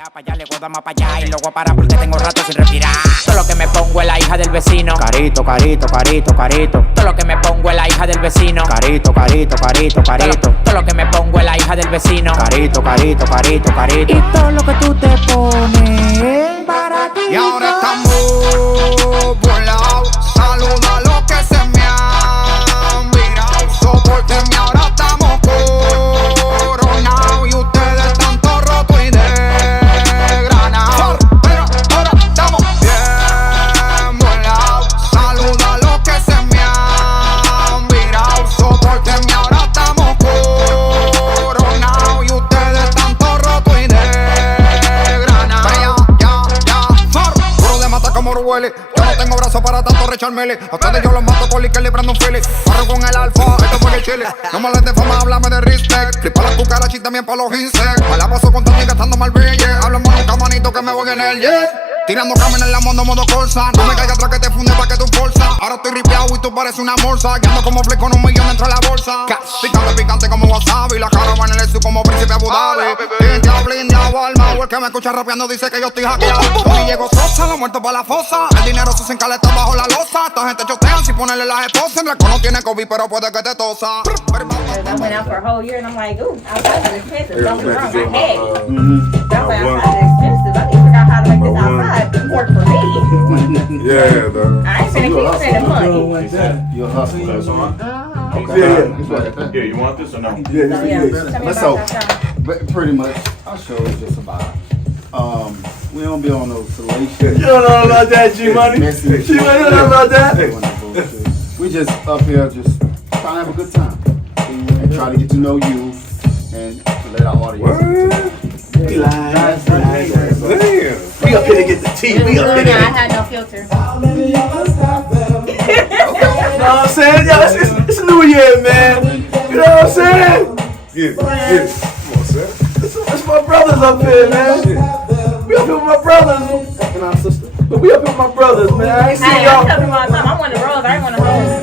allá, le guardo más para allá y luego para porque tengo rato sin respirar. Todo lo que me pongo es la hija del vecino. Carito, carito, carito, carito. Todo lo que me pongo es la hija del vecino. Carito, carito, carito, carito. Todo lo que me pongo es la hija del vecino. Carito, carito, carito, carito. Y todo lo que tú te pones para ti. Y ahora estamos volados. Saluda a los que se me han virado. Sopórtenme, ahora estamos coronados. Y ustedes están todos rotos y desgranados. Pero ahora estamos bien volados. Saluda a los que se me han virado. Sopórtenme, ahora estamos coronados. Y ustedes están todos rotos y desgranados. Puro de mata como Rueli. Yo no tengo brazos para tanto recharmele. A ustedes yo los mato con liquor librando un fili. Corro con el alfa, esto fue el chile. No me hables de fama, háblame de respect. Flipa las cucarachas y también pa' los insects. Me la paso contando y gastando mal billete. Hablamos nunca manito que me voy en el jet. Tirando camen en la modo corsa. No me caiga atrás que te funde pa' que tú forza. Ahora estoy ripiado y tú pareces una morsa. Guiando como flick con 1 millón dentro de la bolsa. Picante, picante como wasabi. La cara va en el como príncipe Abu Dhabi. Blindado, alma. O el que me escucha rapeando dice que yo estoy hackeado. Tony llegó Sosa, lo muerto pa' la fosa. El dinero se encaleta bajo la losa. Esta gente chotean sin ponerle las esposas. El draco no tiene COVID, pero puede que te tosa. I went out for a whole year and I'm like, ooh, outside is expensive. Don't get me wrong, I had it. That's why outside is expensive. I need to figure out how to make this outside work for me. Yeah, though. I ain't finna keep spending money. You're a hustler. Okay. Yeah, you want this or no? Let's hope. Pretty much. Our show is just about. We don't be on no salacious. You don't know about that, G-Money? G-Money, you don't know about that? We just up here just trying to have a good time. And trying to get to know you and to let our audience. He lied. Damn. We up here to get the tea. We up here to I had no filter. You know what I'm saying? Yo, it's a new year, man. You know what I'm saying? Get it. Come on, sir. It's my brothers up here, man. We up here with my brothers. And our sister. But we up here with my brothers, man. I ain't seen Hey, y'all. I'm telling you all the time, I want the bros, I ain't want the hoes.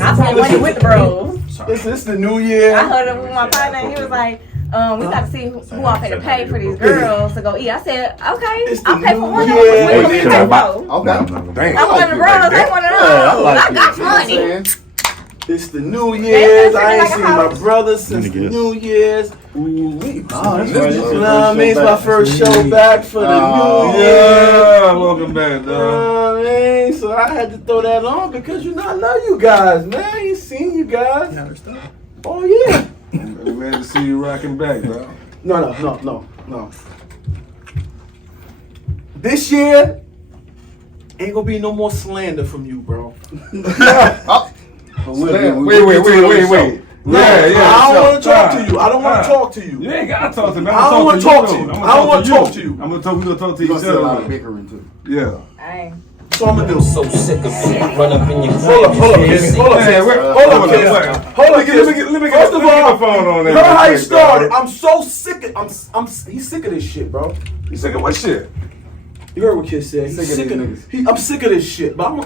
I played money with the bros. It's the new year. I heard it with my partner and he was like, we got to see who I pay to pay for these girls to go eat. I said, okay, I'll pay for one of them. Okay. Damn. I want the bros, I want the hoes. I got money. It's the New Year's. I ain't seen my brothers since the New Year's. You know what I mean? It's my first show back for the New Year. Yeah, welcome back, You know what I mean? So I had to throw that on because you know I love you guys, man. I ain't seen you guys. Oh yeah. I'm glad to see you rocking back, bro. No. This year ain't gonna be no more slander from you, bro. Wait. No, Yeah. I don't want to talk to you. I don't want to talk to you. You ain't gotta talk to me. I don't want to talk to you. I don't want to talk to you. I'm gonna talk. We gonna talk to You each gonna see a lot of other. bickering too. Yeah. Hey. So I'm gonna do. So sick of it. Run up in your Hold up, kids. Hold up, Hey, kids. wait, Hold up, kids. Hold up, Let kids. me get First of the all, phone on there. remember how you started? I'm so sick of. He's sick of this shit, bro. You sick of what shit? You heard what Kid said. He's sick of these this. I'm sick of this shit, but I'm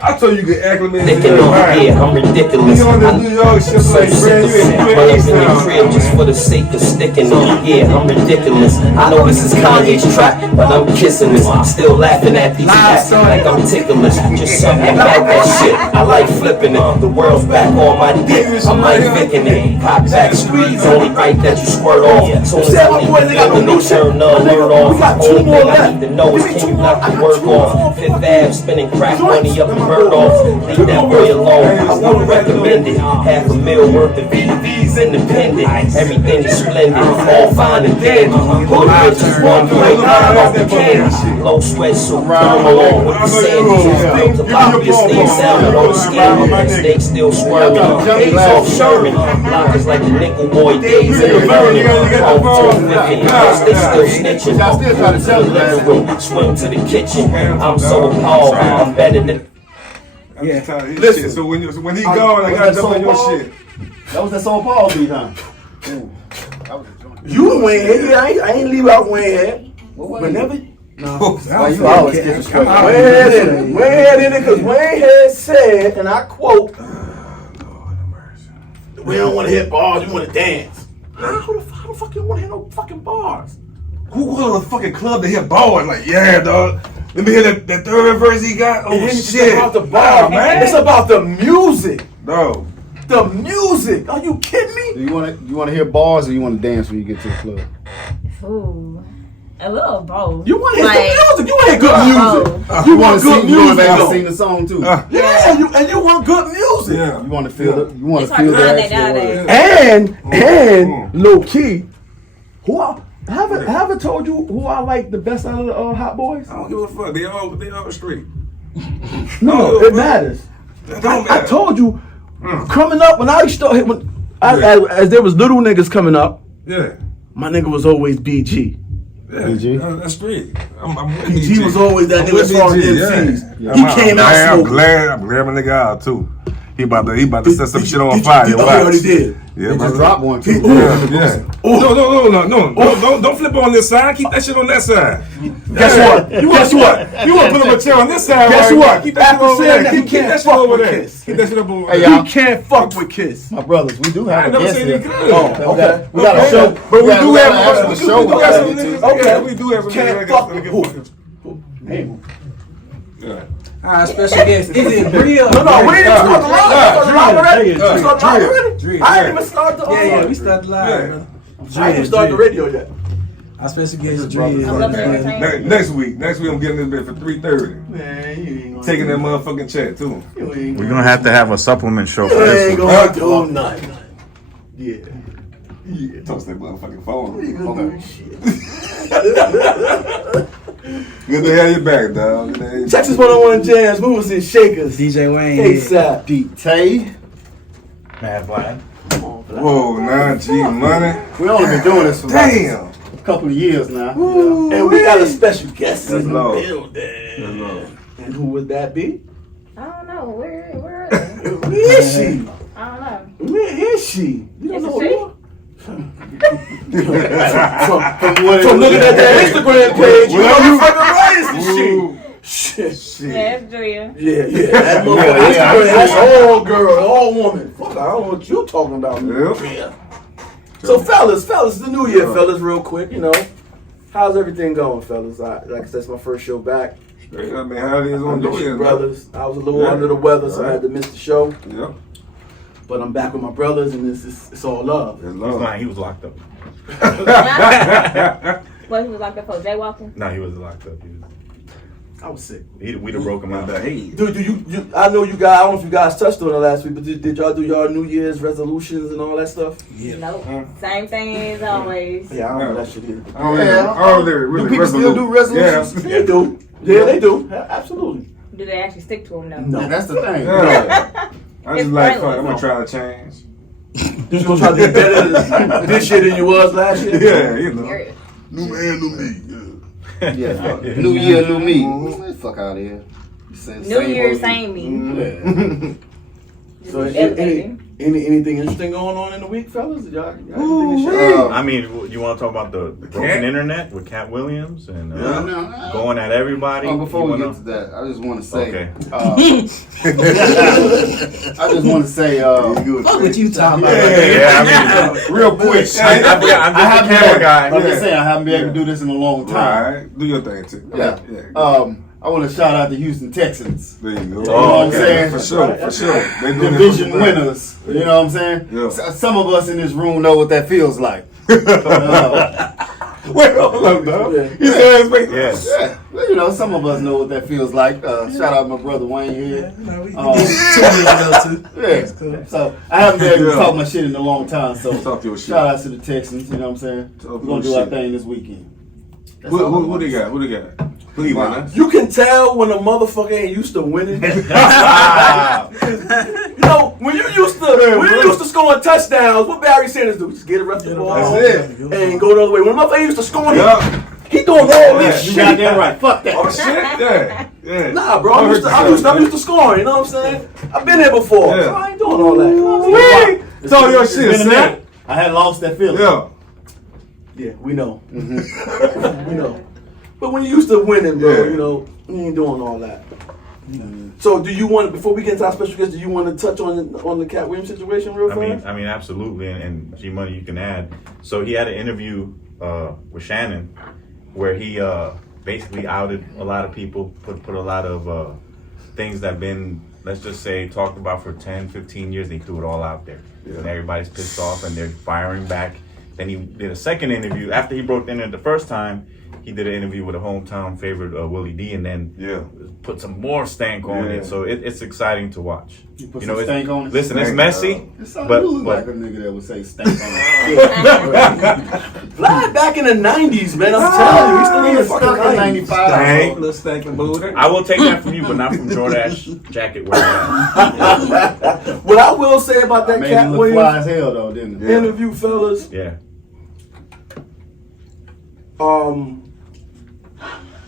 I told you get acclimated to Thinking the on environment. yeah, I'm ridiculous. You on this New York shit So like sick Brad, of you shit. in Run up in East your now. crib just for the sake of sticking on. Yeah, I'm ridiculous. I know this is Kanye's track, but I'm kissing this. Still laughing at these cats like I'm ticklish. Just something about that shit. I like flipping it. The world's back on my dick. I'm like Vicking it. Pop back squeeze, only right that you squirt off. So as I leave the building, they turn the alert off. Only thing I need to know is can you knock the work off? Fifth Ave, spinning crack money up and bird off. Leave that boy alone. I wouldn't recommend it. $500,000 worth of VDVs independent. Everything is splendid, all fine and dandy. Hood bitches 1.9 off the candy. Low sweatsuit, come along with the sandals. Built to lobbyist, thing sounding on the scam. Snake still squirming. Days off Sherman. Lockers like the nickel boy days in the burning. Home to flipping. They still snitching. Up to the living room, swim to the kitchen. I'm so appalled, I'm better than. Yeah. Listen. So when he gone, I gotta jump on your shit. That was that song Paul beat, huh? That was a joint. you Waynehead. I ain't leave out Waynehead. Whenever. Why you always disrespect Waynehead in it. Waynehead in it because Waynehead said, and I quote, "We don't want to hit balls, we want to dance." How the fuck you want to hear no fucking bars? Who go to a fucking club to hear bars? Like, yeah, dog. Let me hear that third verse he got. Oh, It's shit. about the bar, man. It's about the music. No. The music. Are you kidding me? Do you want to hear bars or you want to dance when you get to the club? Ooh, a little both. You want to hear Like, the music. You want to hear good music. both. You want good You want music. to though. sing the song too. Yeah, and you want good music. Yeah. You want to feel it. You want It's to hard feel to find the that actual nowadays. word. And low key, have I told you who I like the best out of the Hot Boys? I don't give a fuck. They all straight. No, it matters. That don't I matter. told you, coming up when I started, as there was little niggas coming up, Yeah. my nigga was always BG. Yeah. BG? That's straight. I'm with BG was always that nigga as far as MCs. Yeah. He came out I'm smoking. glad my nigga out too. He about to set some shit on He fire. already did. Yeah, They brother. just dropped one too. Yeah. No. Don't flip on this side. Keep that shit on that side. Guess what? Guess what? You want to put him a chair on this side? Guess right? what? Keep that shit After over saying there. that, he Keep can't that shit fuck over with there. Kiss. Keep that shit up over Hey, there. y'all. He can't fuck with Kiss. My brothers, we do have I a never guest seen here. it good. Okay. We got a show. But we do have a show. we do have some Okay. niggas. Okay, we do have some Can't niggas. fuck that with can who? Yeah. Our special guest, is it DRIAA? No, we didn't start the live. We started live already. We DRIAA. started live already. DRIAA. I didn't even start the. Yeah, we started live, Yeah. brother. I didn't even start the radio yet. Our special guest, I love DRIAA. entertainment. Next week I'm getting this bit for 3:30. Man, you ain't gonna Taking that motherfucking check too. You ain't We're gonna have to have a supplement show for You this ain't one. gonna do nothing. Yeah. Yeah. Toast that motherfucking phone. You gonna do shit. Good to have you back, dog. Texas 101 Jams, movers and shakers. DJ Waynehead. ASAP. Pete Tay. Mad Vlad. Whoa, 9G money. We only been doing this for about Damn. a couple of years now. And we got a special guest That's in the low. building. And who would that be? I don't know. Where are they? Where is she? I don't know. Where is she? You don't Is know it she? her? From From looking at that Instagram page, you know you fucking right is the shit. Yeah, it's DRIAA. Yeah. That motherfucker Instagram, that's all girl, all woman. Fuck, I don't know what you talking about. Yeah. So fellas, the new year, fellas, real quick, you know. How's everything going, fellas? Like I said, it's my first show back. I mean, how it is I on miss you, doing, brothers. I was a little under the weather, so I had to miss the show. Yeah. But I'm back with my brothers, and it's all love. It's He's love. lying. He was locked up. What, he was like that for jaywalking? No, he was locked up. I was sick. We'd have broke him out. Dude, you I know you guys. I don't know if you guys touched on it last week, but did y'all do y'all New Year's resolutions and all that stuff? Nope. Same thing as always. Yeah, I don't know that shit either. Do people still do resolutions? They do. Yeah, they do. Yeah, absolutely. Do they actually stick to them though? No. And that's the thing. Yeah. I It's just like pointless. fun. I'm gonna try to change. You just gonna try to be better this year than you was last year? Yeah, you know. Period. New man, new me. Yeah. New year, new me. Man, fuck out of here. New Year, same me. Yeah. So Just elevating. anything interesting going on in the week, fellas? Y'all anything to share? I mean, you want to talk about the broken Cat? internet with Cat Williams and No. going at everybody? Before You we wanna- get to that, I just want to say. Okay. I just want to say. Fuck what you talking about. Yeah, I mean, Real quick. I'm just the camera guy. I'm just saying I haven't been able to do this in a long time. Alright, do your thing too. Yeah. I want to shout out the Houston Texans. There you go. You know what I'm saying? For sure. They doing Division their fucking thing. winners. You know what I'm saying? Yeah. Some of us in this room know what that feels like. Wait, hold up, dog. Yeah. You said it's Yes. Yeah, well, you know, some of us know what that feels like. Shout out my brother Waynehead. No, we 2 Um, years ago too. Yeah. Cool. So I haven't been able to Yeah. talk my shit in a long time. So Talk your shit. shout out to the Texans. You know what I'm saying? Talk We're gonna your do our shit. thing this weekend. That's all I Who want they to got? say. Who they got? Cleveland, huh? You can tell when a motherfucker ain't used to winning. You know, when you used to scoring touchdowns, what Barry Sanders do? Just get a rest of the ball That's it. and go the other way. When a motherfucker used to score, Yeah. he doing all this You shit. got that right. Fuck that. Oh shit, yeah. Yeah. Nah, bro, I'm used to scoring. You know what I'm saying? I've been here before, Yeah. so I ain't doing all that. You know what I'm saying? Wait. Talk your It's shit, been a son. minute. I had lost that feeling. Yeah. Yeah, we know. We know. But when you used to winning, bro, Yeah. you know, you ain't doing all that. So, do you want, before we get into our special guest, do you want to touch on the Cat Williams situation real fast? I mean, absolutely, and G Money, you can add. So he had an interview with Shannon where he basically outed a lot of people, put a lot of things that have been, let's just say, talked about for 10, 15 years. They threw it all out there, and everybody's pissed off, and they're firing back. Then he did a second interview after he broke the internet the first time. He did an interview with a hometown favorite, Willie D, and then put some more stank on it. So it's exciting to watch. You put some stank on it. Listen, it's messy, but like a nigga that would say stank on it. Vlad back in the 90s, man. I'm telling you, he's still in the fucking 95. Stank. Little stinking booter. I will take that from you, but not from Jordash jacket wearing. What I will say about that Cat Williams fly as hell though, didn't it? interview, fellas. Yeah.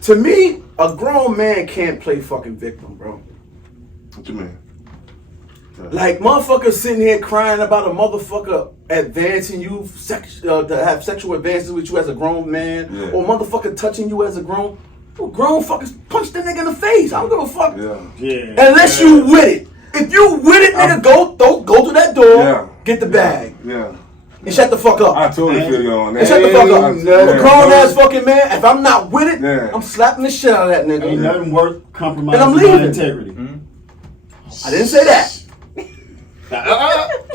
To me, a grown man can't play fucking victim, bro. What you mean? Like, motherfuckers sitting here crying about a motherfucker advancing you, to have sexual advances with you as a grown man, or motherfucker touching you as a grown fuckers punch the nigga in the face. I don't give a fuck. Unless you with it. If you with it, nigga, go to that door, get the bag. And shut the fuck up. I totally feel you on that. And shut the fuck up. A grown ass fucking man, if I'm not with it, I'm slapping the shit out of that nigga. Ain't nothing worth compromising And I'm leaving. my integrity. I didn't say that.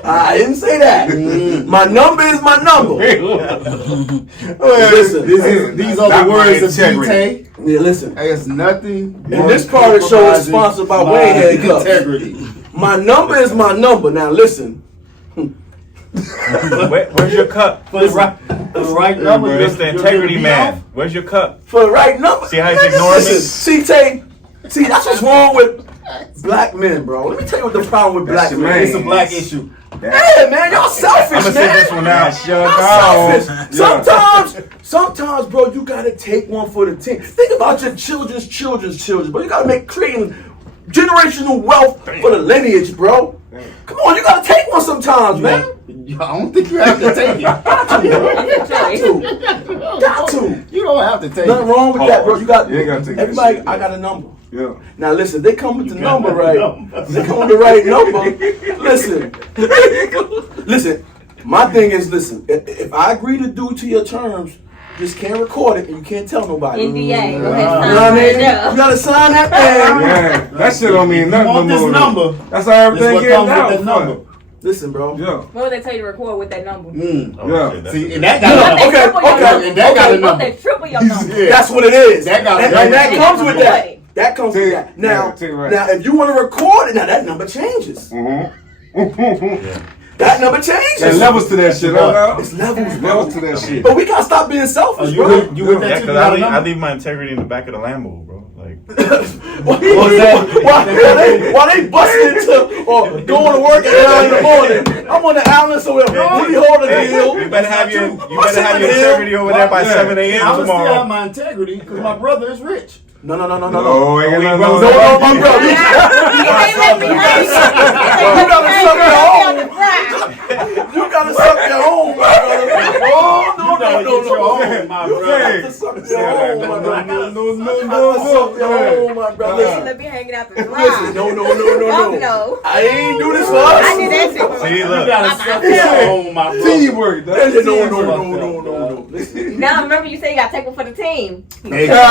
I didn't say that. My number is my number. Listen, these are the words of DT. Yeah, listen. There's nothing. And this part of the show is sponsored by Waynehead Cup. Integrity. My number is my number. Now listen. Where's your cup? For the right number. Mr. Integrity Man. Where's your cup? For the right number. See how he's ignoring me? See, that's what's wrong with black men, bro. Let me tell you what the problem with black men. It's a black issue. Yeah, man, y'all selfish, I'm gonna say this one out. Y'all selfish. Sometimes, bro, you gotta take one for the team. Think about your children's children, bro. You gotta creating generational wealth for the lineage, bro. Come on, you gotta take one sometimes, man. I don't think you have to take it. Got to. You don't have to take Nothing it. wrong with that, bro. You got gotta take everybody. that shit, I got a number. Yeah. Now listen, they come with the number right. They come with the right number. Listen. My thing is, listen. If I agree to do to your terms, just can't record it and you can't tell nobody. NDA. You know what I mean? You gotta sign that thing. Yeah, that shit don't mean nothing. Want this number? That's how everything This gets what comes out. with that number. Listen, bro. Yeah. What would they tell you to record with that number? See, and that got a number. Okay. And that got a number. They triple your number. That's what it is. That got a and number. that comes with that. That comes with that. Now, right. now, if you want to record it, now that number changes. That number changes. There's levels to that shit, It's levels, bro. Levels to that shit. But we gotta stop being selfish, bro. You with that Yeah, too? because I leave my integrity in the back of the Lambo, bro. Like, Why they busting into or going to work at 9 in the morning? I'm on the island, so we hold a deal. you better have your integrity over there by 7 a.m. I would still have tomorrow. my integrity because my brother is rich. No, Oh, ain't got no, no. my brother. You gotta suck your own. You gotta suck your own, my brother. Oh, no. My brother. You have to suck your own, my brother. Suck your own, my brother. Let me hanging out the Listen, drive. no. No. I ain't do this for us. I did that shit. See, You look. gotta suck your own, my brother. Teamwork. No. Listen. Now remember you said you got to take one for the team. Hey, For the I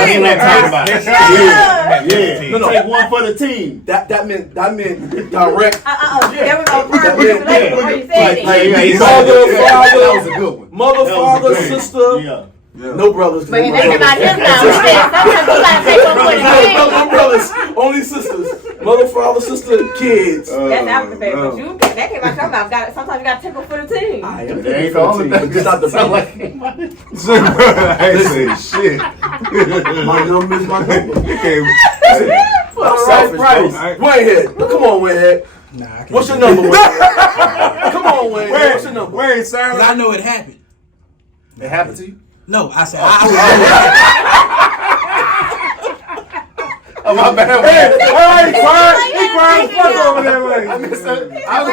ain't team. not talking about it. Yeah. No. Take one for the team. That meant direct. There we go. Before you said it. Mother, father, sister. Yeah. No brothers. But you think about this now. Sometimes you got to take one for the team. No brothers. Only sisters. Mother, father, sister, kids. That's our favorite. But you, that came out your mouth. Sometimes you got to take one for the team. I am They ain't the only thing. It's not the Sound best. I ain't saying shit. My number is my number. Okay. I'm selfish, bro. Waynehead. Come on, Waynehead. Nah, I can't. What's your number, Waynehead? Come on, Waynehead. What's your number? Wait, Because Sarah. I know it happened. It happened to you? No, I said I Oh, my bad. Hey, he crying fuck over there, like. I was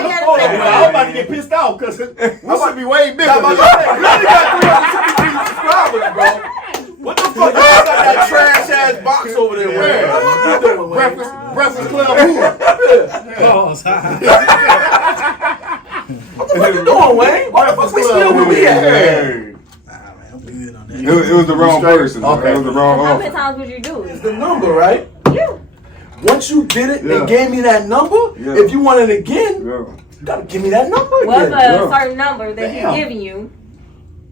about to get pissed off because we should be way bigger. We only got 350 subscribers, bro. What the fuck? You got that trash ass box over there, Wayne? What you doing, time. What the fuck you doing, Wayne? Why the fuck we still where we at? Hey. It was the wrong person. Okay. It was the wrong How many offer. times would you do it? The number, right? Yeah. Once you did it Yeah. and gave me that number, Yeah. if you want it again, Yeah. you gotta give me that number Well, again. if a certain number that Damn. he's giving you,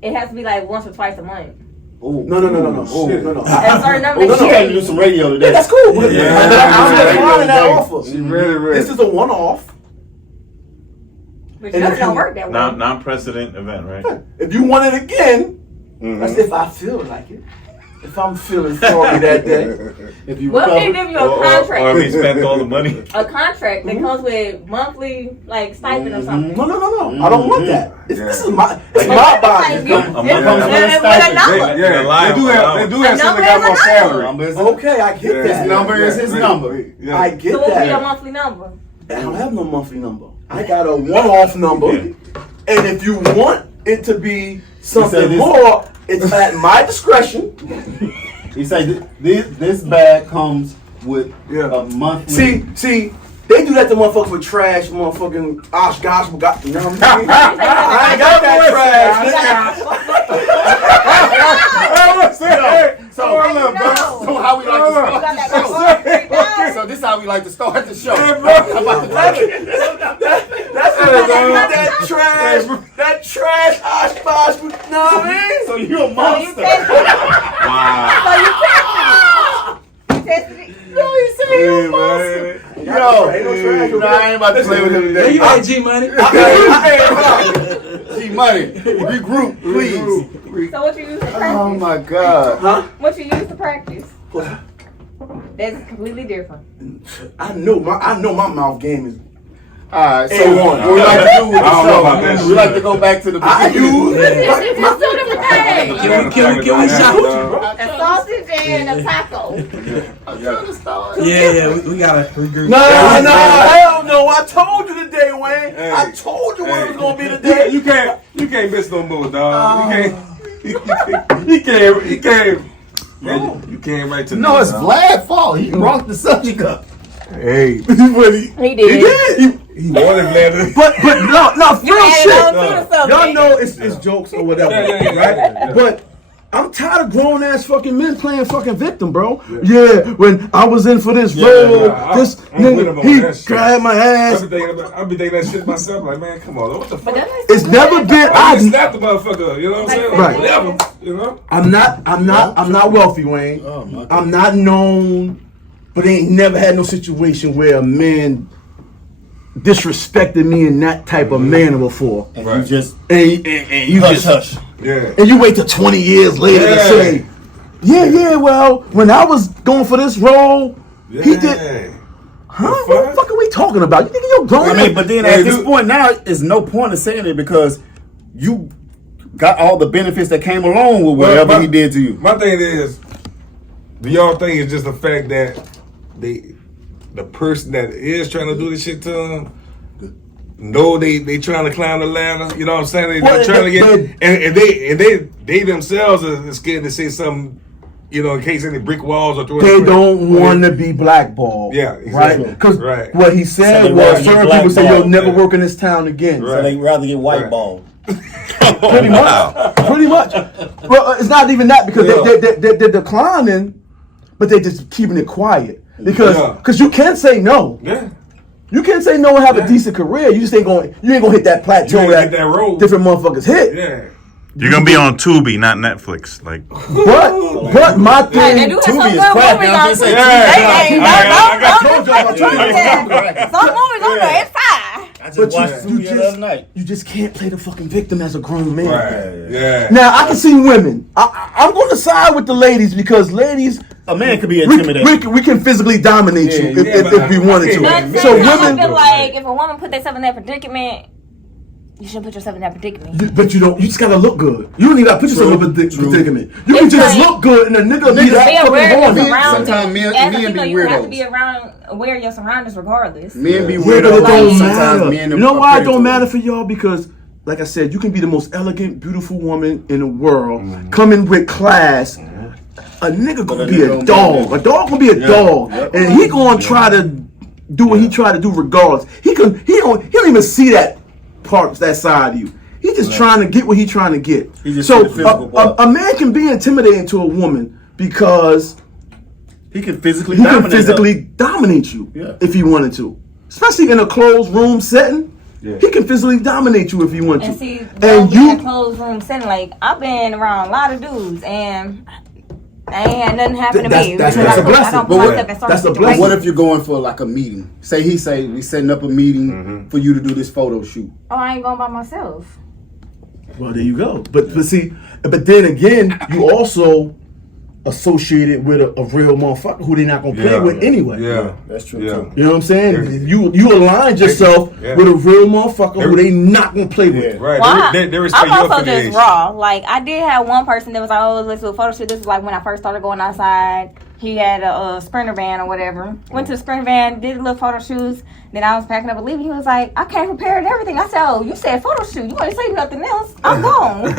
it has to be like once or twice a month. Oh, No. Oh, Shit, no. And a certain number Oh, that she he's got to giving do you. some radio Yeah, today. that's cool. But Yeah. I'm just declining that offer. She really. This is a one-off. But And you if don't you- work that way. Non-precedent event, right? If you want it again, that's Mhm. if I feel like it. If I'm feeling froggy that day. If you What if they recover, give you a contract? Or if he spent all the money. A contract that comes with monthly like stipend or something. No. I don't want that. This is my But my it's body. like you- A it's month. with a number. Yeah, Reliable they do have allowance. something got more salary. Okay, I get Yeah. that. His number is his number. Yeah. I So get what would be your that. monthly number? I don't have no monthly number. I got a one-off number. And if you want it to be something this- more, it's at my discretion. he said this bag comes with a monthly. See, they do that to motherfuckers with trash, motherfucking Osh gospel got, you know what I mean? I ain't got that trash. So How you know? So how we like to You got start that the $3,000. show? So this is how we like to start the show. That trash Osh bosh, you know what I mean? So you a So monster. you tested it. No, he said you a monster. Yo, Ain't no trash over I ain't about to play with him Where today. you at, G Money? G-Money, regroup, please. So what you use to practice? Oh my God. What you use to practice? That's completely different. I know my mouth game is. Alright, so Hey, what we like to do with I don't know about the that show, we shit. like to go back to the beginning. It's two different things. Can we shout? A sausage and a taco. Yeah, we gotta regroup. No, hell no! I told you today, Wayne. Hey. I told you what it was gonna be Yeah, today. you can't miss no more, dog. You can't. You can't right to No, it's Vlad's fault. He brought the subject up. Hey, He did. he wanted Vlad. But no, You real added shit. on to the subject. Y'all know it's jokes or whatever, right? But I'm tired of grown ass fucking men playing fucking victim, bro. Yeah, when I was in for this role, this I'm with him on nigga, that he shit. grabbed my ass. I be thinking that shit myself. Like, man, come on, what the fuck? It's never been. I just slapped the motherfucker. You know what I'm saying? Right. Never. You know. I'm not wealthy, Wayne. I'm not known, but ain't never had no situation where a man disrespected me in that type of manner before. And you just And you hush, just hush. Yeah. and you wait till 20 years later to Yeah. say, yeah, well, when I was going for this role, he did. Huh? What the fuck are we talking about? You think you're grown? I mean, but then at this point now, there's no point in saying it because you got all the benefits that came along with whatever he did to you. My thing is, do y'all think it's just the fact that the person that is trying to do this shit to them, know they trying to climb the ladder? You know what I'm saying? They're trying to get, and they themselves are scared to say something. You know, in case any brick walls or they don't want to be blackballed. Yeah, exactly. Right? Because Right. what he said So they was rather certain get people say you'll blackballed. never work in this town again. So they rather get white balled. Pretty much. Pretty much. Well, it's not even that because they're declining, but they're just keeping it quiet. Because you can't say no. Yeah. You can't say no and have a decent career. You just ain't going. You ain't gonna hit that plateau You ain't that, hit that road. different motherfuckers hit. Yeah. You're gonna be on Tubi, not Netflix. Like, But my thing, They do have some Tubi good is crap. movies Now, on I'm just Tubi. saying, Some movies on there, it's fine. I just But watched you Tubi the other night. you just can't play the fucking victim as a grown man. Right. Yeah. Now I can see women. I'm going to side with the ladies because ladies, A man could be we intimidated. can physically dominate you if we wanted But to. So I women, feel like if a woman put themselves in that predicament, you shouldn't put yourself in that predicament. but you don't. You just gotta look good. You don't even gotta put yourself in a predicament. You can It's just like- look good and a nigga be Be that aware fucking of your horny. surroundings. Sometimes men As a be female, you have to be weirdos. aware of your surroundings regardless. Men be Yeah, weird. but it don't Sometimes matter. men You know are why it don't predatory. matter for y'all? Because, like I said, you can be the most elegant, beautiful woman in the world, coming with class. A nigga gonna a be nigga a gonna be dog. a A dog gonna be a dog, and he gonna try to do what he tried to do regardless. He don't even see that side of you. He's just trying to get what he's trying to get. So a man can be intimidating to a woman because he can physically dominate you if he wanted to. Especially in a closed room setting. Yeah. He can physically dominate you if he wants to. See, and you in a closed room setting, like I've been around a lot of dudes and I ain't had nothing happen to me. That's a blessing. That's a blessing. What if you're going for like a meeting? Say we setting up a meeting for you to do this photo shoot. Oh, I ain't going by myself. Well, there you go. But then again, you also associated with a real motherfucker who they're not gonna play with anyway. Yeah, that's true too. You know what I'm saying? You aligned yourself with a real motherfucker who they not gonna play with. Right. Well, they respect I'm your also just raw. Like I did have one person that was like, "Oh, let's do a photo shoot." This was like when I first started going outside. He had a Sprinter van or whatever. Went to the Sprinter van, did a little photo shoots. Then I was packing up and leaving. He was like, "I came prepared and everything." I said, "Oh, you said photo shoot. You ain't say nothing else. I'm gone."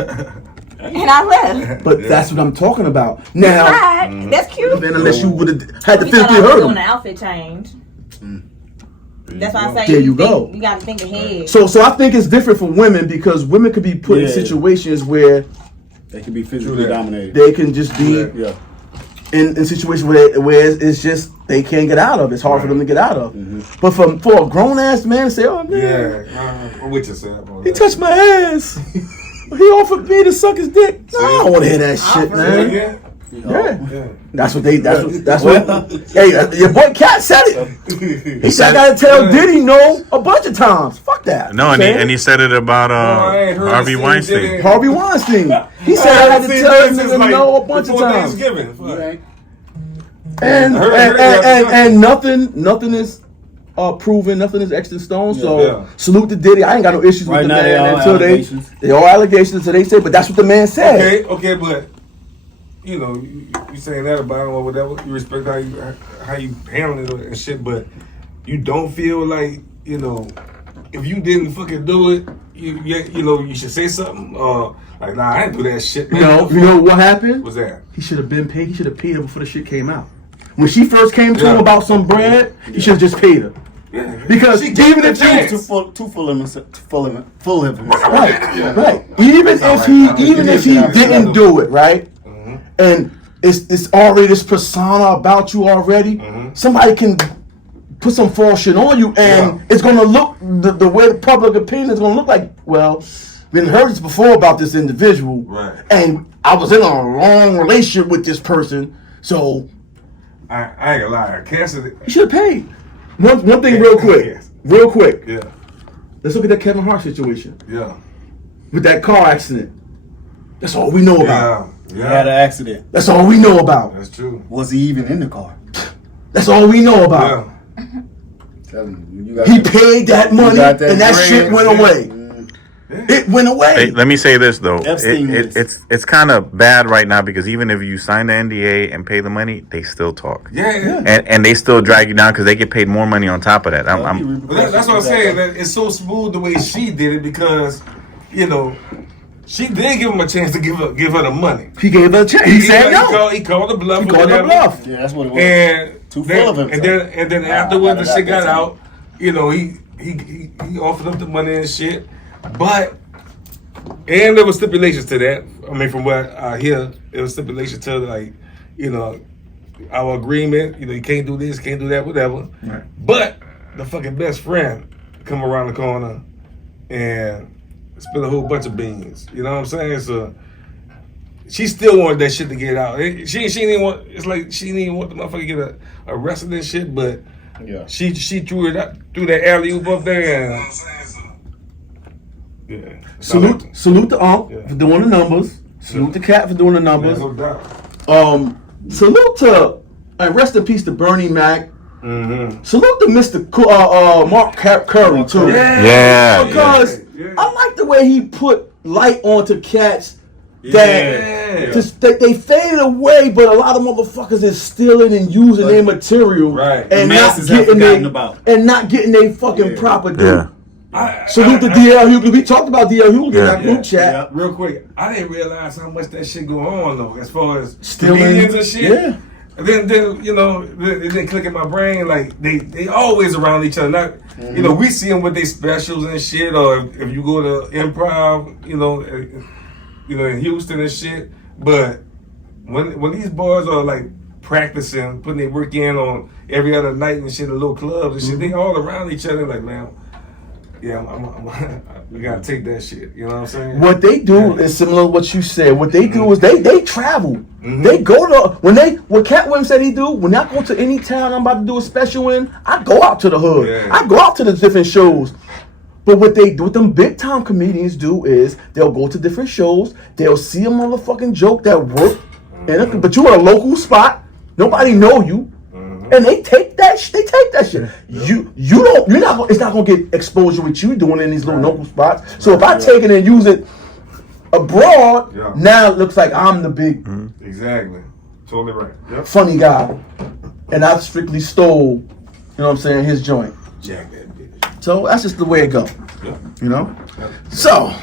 And I left. But that's what I'm talking about. Now, that's cute. Then unless you would have had to physically hurt him. Doing an outfit change. That's why I say there you go. You got to think ahead. So I think it's different for women because women could be put in situations where they can be physically dominated. They can just be in situations where it's just they can't get out of. It's hard for them to get out of. But for a grown ass man to say, "Oh man, I'm with you, Sam. He touched my ass." He offered me to suck his dick. No, I don't want to hear that shit, man. Yeah. That's what. Hey, your boy Cat said it. He said I gotta tell Diddy no a bunch of times. Fuck that. No, and he said it about Harvey Weinstein. Harvey Weinstein. He said I had to tell him no a bunch of times. And nothing is proven, nothing is extra stone. So salute to Diddy. I ain't got no issues with the man until they all allegations until they say. But that's what the man said. Okay, but you know, you saying that about him or whatever. You respect how you handle it and shit, but you don't feel like, you know, if you didn't fucking do it, you know, you should say something. Like, nah, I didn't do that shit, man. No, you know what happened? What's that? He should have been paid. He should have paid her before the shit came out. When she first came to him about some bread, he should have just paid her. Yeah. Because even if he too full of himself. Right. Even if he didn't do it, right? And it's already this persona about you already. Somebody can put some false shit on you, and it's gonna look the way the public opinion is gonna look like. Well, been heard this before about this individual, right? And I was in a long relationship with this person, so I ain't gonna lie. Cassidy, he should have paid. One thing, real quick. Yeah. Let's look at that Kevin Hart situation. Yeah. With that car accident. That's all we know about. He had an accident. That's all we know about. That's true. Was he even in the car? That's all we know about. He paid that money and that shit went away. It went away. Hey, let me say this though, it's kind of bad right now because even if you sign the NDA and pay the money, they still talk. And they still drag you down because they get paid more money on top of that. That's what I'm saying. That it's so smooth the way she did it because, you know, she did give him a chance to give her the money. He gave her a chance. He said no. He called the bluff. He called the bluff. Yeah, that's what it was. And too full of him. And then afterwards the shit got out. You know, he offered up the money and shit. But and there was stipulations to that. I mean, from what I hear, there was stipulations to, like, you know, our agreement. You know, you can't do this, can't do that, whatever. Right. But the fucking best friend come around the corner and spill a whole bunch of beans. You know what I'm saying? So she still wanted that shit to get out. She didn't want. It's like she didn't even want the motherfucker to get arrested and shit. But she threw it up, threw that alley oop up there. And, Salute the for doing the numbers. Salute the Cat for doing the numbers. No doubt. Salute to and rest in peace to Bernie Mac. Salute to Mr. Mark Curry too. Because I like the way he put light onto cats that they faded away, but a lot of motherfuckers is stealing and using their material and not getting their fucking proper due. Salute to DL Hughley. We talked about DL Hughley in that group chat. Real quick, I didn't realize how much that shit go on though, as far as stealing comedians and shit. And then you know, it didn't click in my brain. Like they always around each other. Not, you know, we see them with their specials and shit, or if you go to improv, you know, in Houston and shit. But when these boys are like practicing, putting their work in on every other night and shit, in little clubs and shit, they all around each other. Like, man, yeah, we gotta take that shit. You know what I'm saying? What they do is similar to what you said. What they do is they travel. They go to what Cat Williams said he do. When I go to any town I'm about to do a special in, I go out to the hood. Yeah. I go out to the different shows. But what them big time comedians do is they'll go to different shows. They'll see a motherfucking joke that worked, but you at a local spot. Nobody know you. And they take that shit. It's not gonna get exposure with you doing it in these little local spots. So if I take it and use it abroad, now it looks like I'm the big Exactly. Totally right. Yep. funny guy, and I strictly stole, you know what I'm saying, his joint. Jack that bitch. So that's just the way it go. Yep. You know. So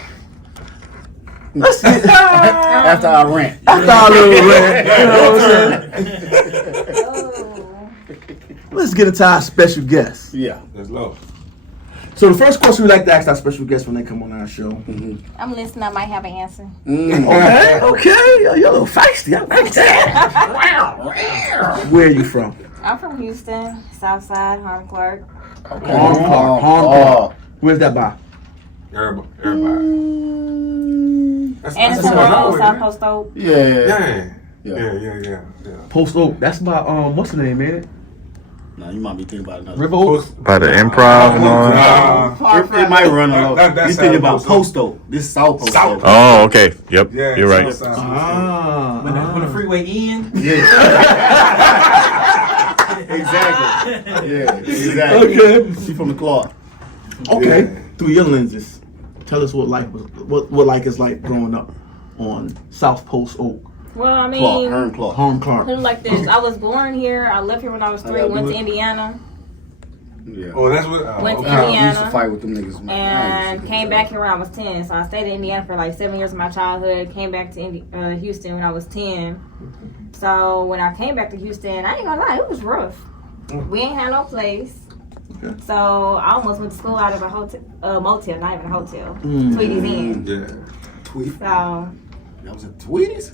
let's get After I rant. after our little rant. You know what I'm saying? Let's get into our special guest. Yeah. That's low. So the first question we like to ask our special guests when they come on our show. I'm listening. I might have an answer. Okay. You're a little feisty. I like that. Where are you from? I'm from Houston, Southside, Harlem Clark. Harlem Clark. Where's that by? Everybody. Anderson Road, South Post Oak. Yeah. Yeah. Post Oak. That's by what's the name, man? No, you might be thinking about another. River Oak. By the improv and all that. It might run a little. That's You thinking about Post Post Oak. This is South Post Oak. Oh, okay. Yep. Yeah, You're right. When the freeway ends. Exactly. Yeah, exactly. Okay. She from the Clark. Okay. Yeah. Through your lenses, tell us what life was, what life is like growing up on South Post Oak. Well, I Clark, mean, Hearn Clark. Harlem Clark. put it like this. I was born here. I left here when I was 3. Went to Indiana. Yeah. Oh, that's what. Went to I used to Indiana. fight with them niggas. Man. I used And to came do back that. here when I was 10. So I stayed in Indiana for like 7 years of my childhood. Came back to Houston when I was 10. So when I came back to Houston, I ain't gonna lie, it was rough. We ain't had no place. So I almost went to school out of a motel, not even a hotel. Tweety's Inn. Yeah. Tweet. So That was a Tweeties?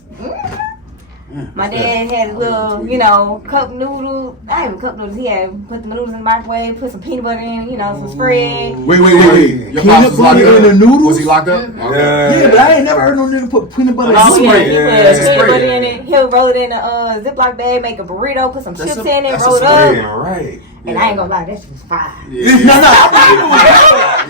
my dad had a little, you know, cup noodles. Not even cup noodles. He had put the noodles in the microwave, put some peanut butter in, you know, some spread. Wait. Your Peanut pops was locked butter up? in the noodles? Was he locked up? Yeah, but I ain't never heard no nigga put peanut butter in Oh yeah, spray. he put peanut butter in it. He'll roll it in a Ziploc bag, make a burrito, put some chips in it, roll it up. Yeah, right. And I ain't gonna lie, that shit was fire.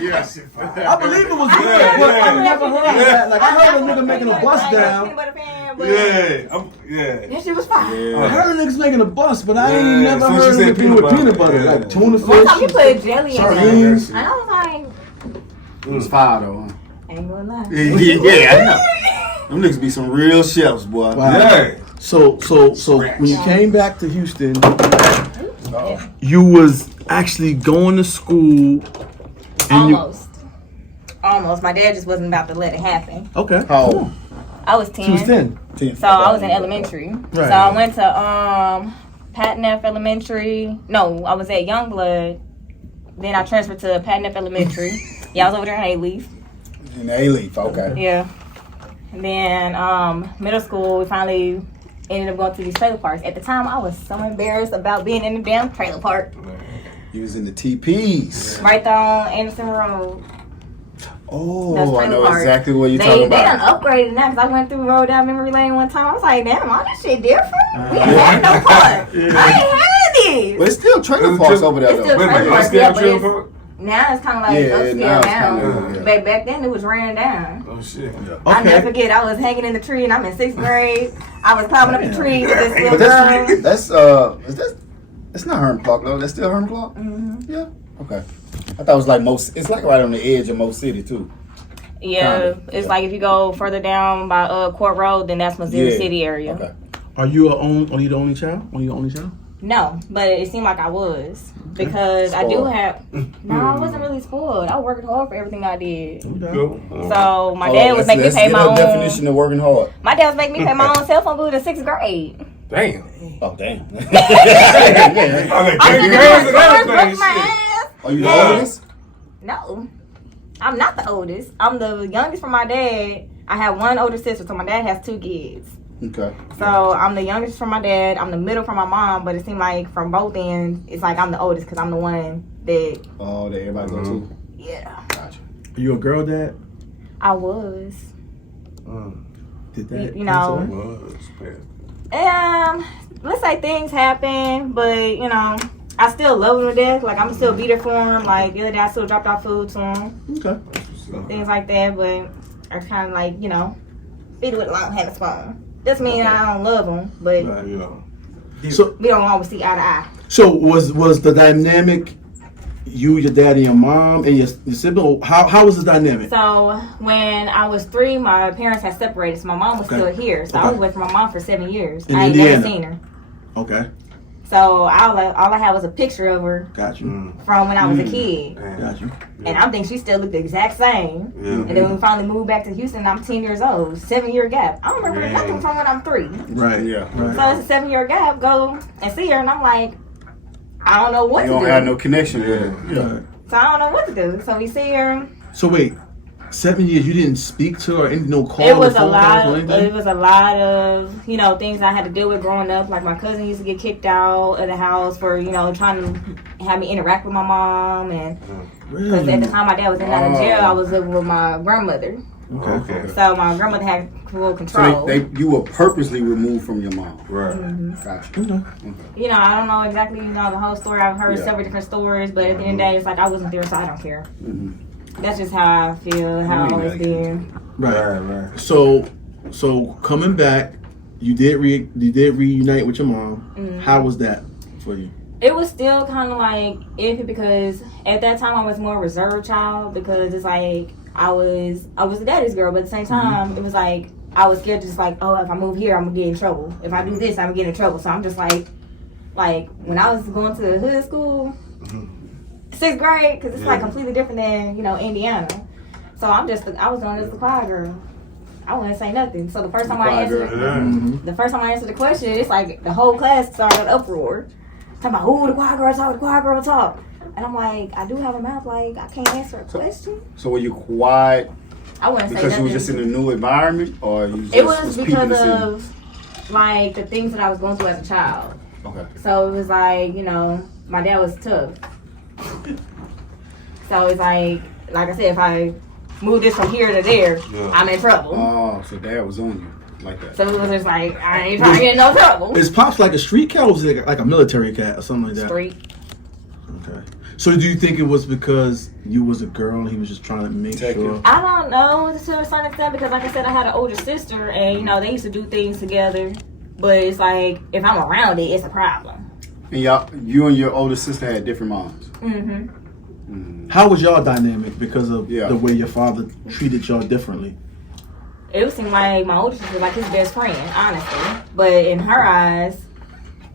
Yes. I believe it was good, but I never heard of that. Like, I heard a nigga making a bus down. Peanut butter fan, but Yeah. that shit was fire. I heard a niggas making a bus, but I ain't Yeah, never so heard she of said it with peanut butter. yeah. Like tuna One time he fish. put jelly in Sardines. there. And I was like, It was fire though, huh? I ain't gonna lie. Yeah, I know. Them niggas be some real chefs, boy. Wow. Yeah. So when you came back to Houston, you was actually going to school. And Almost. My dad just wasn't about to let it happen. Okay. How old? I was 10. She was 10. So I was in elementary. Right. So I went to Patton F Elementary. No, I was at Youngblood. Then I transferred to Patton F Elementary. Yeah, I was over there in A-Leaf. In the A-Leaf, okay. Yeah. And then middle school, we finally ended up going to these trailer parks. At the time, I was so embarrassed about being in the damn trailer park. You was in the TPs. Right there on Anderson Road. Oh, That's I know Park. exactly what you're They talking done about. upgraded now because I went through Road Down Memory Lane one time. I was like, damn, all that shit different. We ain't had no park. I ain't had this. But it's still trailer parks over there, It's still though. trailer parks, yeah, but it's, now it's kind of like Yeah, now upscale it's now. kinda, yeah. But back then it was ran down. Oh shit. I'll never forget, I was hanging in the tree and I'm in 6th grade. I was climbing up the tree with this little But girl. that's is that? It's not Hearn Clark though. That's still Hearn Clark. Mm-hmm. Yeah. Okay. I thought it was like it's like right on the edge of Most City too. Yeah, Kinda, it's yeah. like if you go further down by Court Road, then that's Missouri Yeah. City area. Okay. Are you the only child? Are you the only child? No, but it seemed like I was because I do Spoiled. have. No, I wasn't really spoiled. I worked hard for everything I did. Go. So my dad was making me pay my own. Definition of working hard. My dad was making me pay my own cell phone bill in 6th grade. Damn. Oh, damn. I mean, baby girls and everything. Shit. Are you the oldest? No, I'm not the oldest. I'm the youngest from my dad. I have one older sister, so my dad has 2 kids. Okay. So I'm the youngest from my dad. I'm the middle from my mom, but it seemed like from both ends, it's like I'm the oldest because I'm the one that. Oh, that everybody go to. Yeah. Gotcha. Are you a girl dad? I was. Did that? You know. Let's say things happen, but you know, I still love him to death. Like I'm still be there for him. Like the other day, I still dropped off food to him. Okay. Things like that, but I kind of like feed it with a long hand spoon. Doesn't mean I don't love him, but So we don't always see eye to eye. So was the dynamic you, your dad, and your mom, and your sibling? How was the dynamic? So when I was 3, my parents had separated, so my mom was still here. So I was with my mom for 7 years. In I ain't Indiana. never seen her. Okay. So all I had was a picture of her Got you. from when I was a kid. Got you. And I think she still looked the exact same. And then when we finally moved back to Houston, I'm 10 years old. 7-year gap. I don't remember nothing from when I'm 3. Right. Yeah. Right. So it's a 7-year gap. Go and see her, and I'm like, I don't know what You to don't do. have no connection with her. Yeah. So I don't know what to do. So we see her. So wait, 7 years you didn't speak to her, no call? It was or phone calls or anything? It was a lot of things I had to deal with growing up. Like my cousin used to get kicked out of the house for trying to have me interact with my mom, and because at the time my dad was in and out of jail, I was living with my grandmother. Okay. So my grandmother had full control. So you were purposely removed from your mom. Right. Gotcha. Okay. I don't know exactly the whole story. I've heard several different stories, but at the end of the day, it's like I wasn't there, so I don't care. That's just how I feel, how I always been. Right. So coming back, you did reunite with your mom. How was that for you? It was still kind of like iffy because at that time I was more a reserved child because it's like I was a daddy's girl, but at the same time it was like I was scared, just like, oh, if I move here I'm gonna get in trouble. If I do this I'm gonna get in trouble. So I'm just like when I was going to the hood school, 6th grade, because it's like completely different than Indiana. So I was known as the quiet girl. I wouldn't say nothing. So the first time I answered the question, it's like the whole class started an uproar. Talking about, the quiet girl talk. And I'm like, I do have a mouth, like, I can't answer a question. So were you quiet I wouldn't say because nothing. you was just in a new environment, or you just It was peeping because to see? of, like, the things that I was going through as a child. Okay. So it was like, my dad was tough. So it's like I said, if I move this from here to there, I'm in trouble. Oh, so dad was on you like that. So it was just like, I ain't trying to get in no trouble. Is Pops like a street cat, or was it like a military cat or something like that? Street. Okay. So do you think it was because you was a girl and he was just trying to make sure? I don't know to a certain extent because, like I said, I had an older sister and they used to do things together. But it's like if I'm around it, it's a problem. And you and your older sister had different moms. How was y'all dynamic because of the way your father treated y'all differently? It seemed like my older sister was like his best friend, honestly. But in her eyes,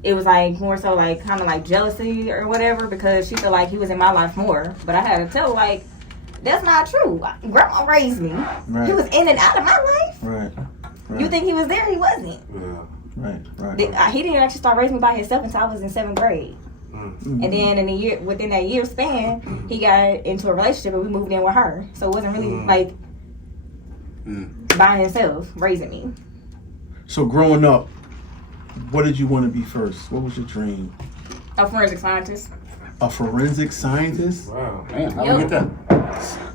it was like more so like kind of like jealousy or whatever because she felt like he was in my life more. But I had to tell her, like, that's not true. Grandma raised me. Right. He was in and out of my life. Right. You think he was there? He wasn't. Right. He didn't actually start raising me by himself until I was in 7th grade. And then within that year span, he got into a relationship and we moved in with her. So it wasn't really like by himself raising me. So growing up, what did you want to be first? What was your dream? A forensic scientist. A forensic scientist? Wow. Damn, how do you get that?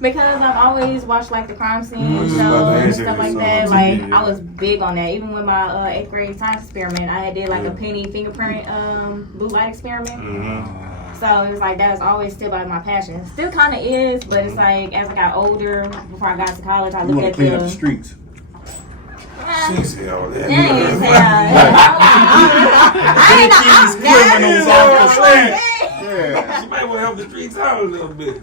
Because I've always watched like the crime scene shows and stuff like that. Like I was big on that. Even with my 8th grade science experiment, I did like a penny fingerprint blue light experiment. So it was like that was always still like my passion. Still kind of is, but it's like as I got older, before I got to college, I You looked want at to clean up the streets. She said all that. I ain't She might want to help the streets out a little bit.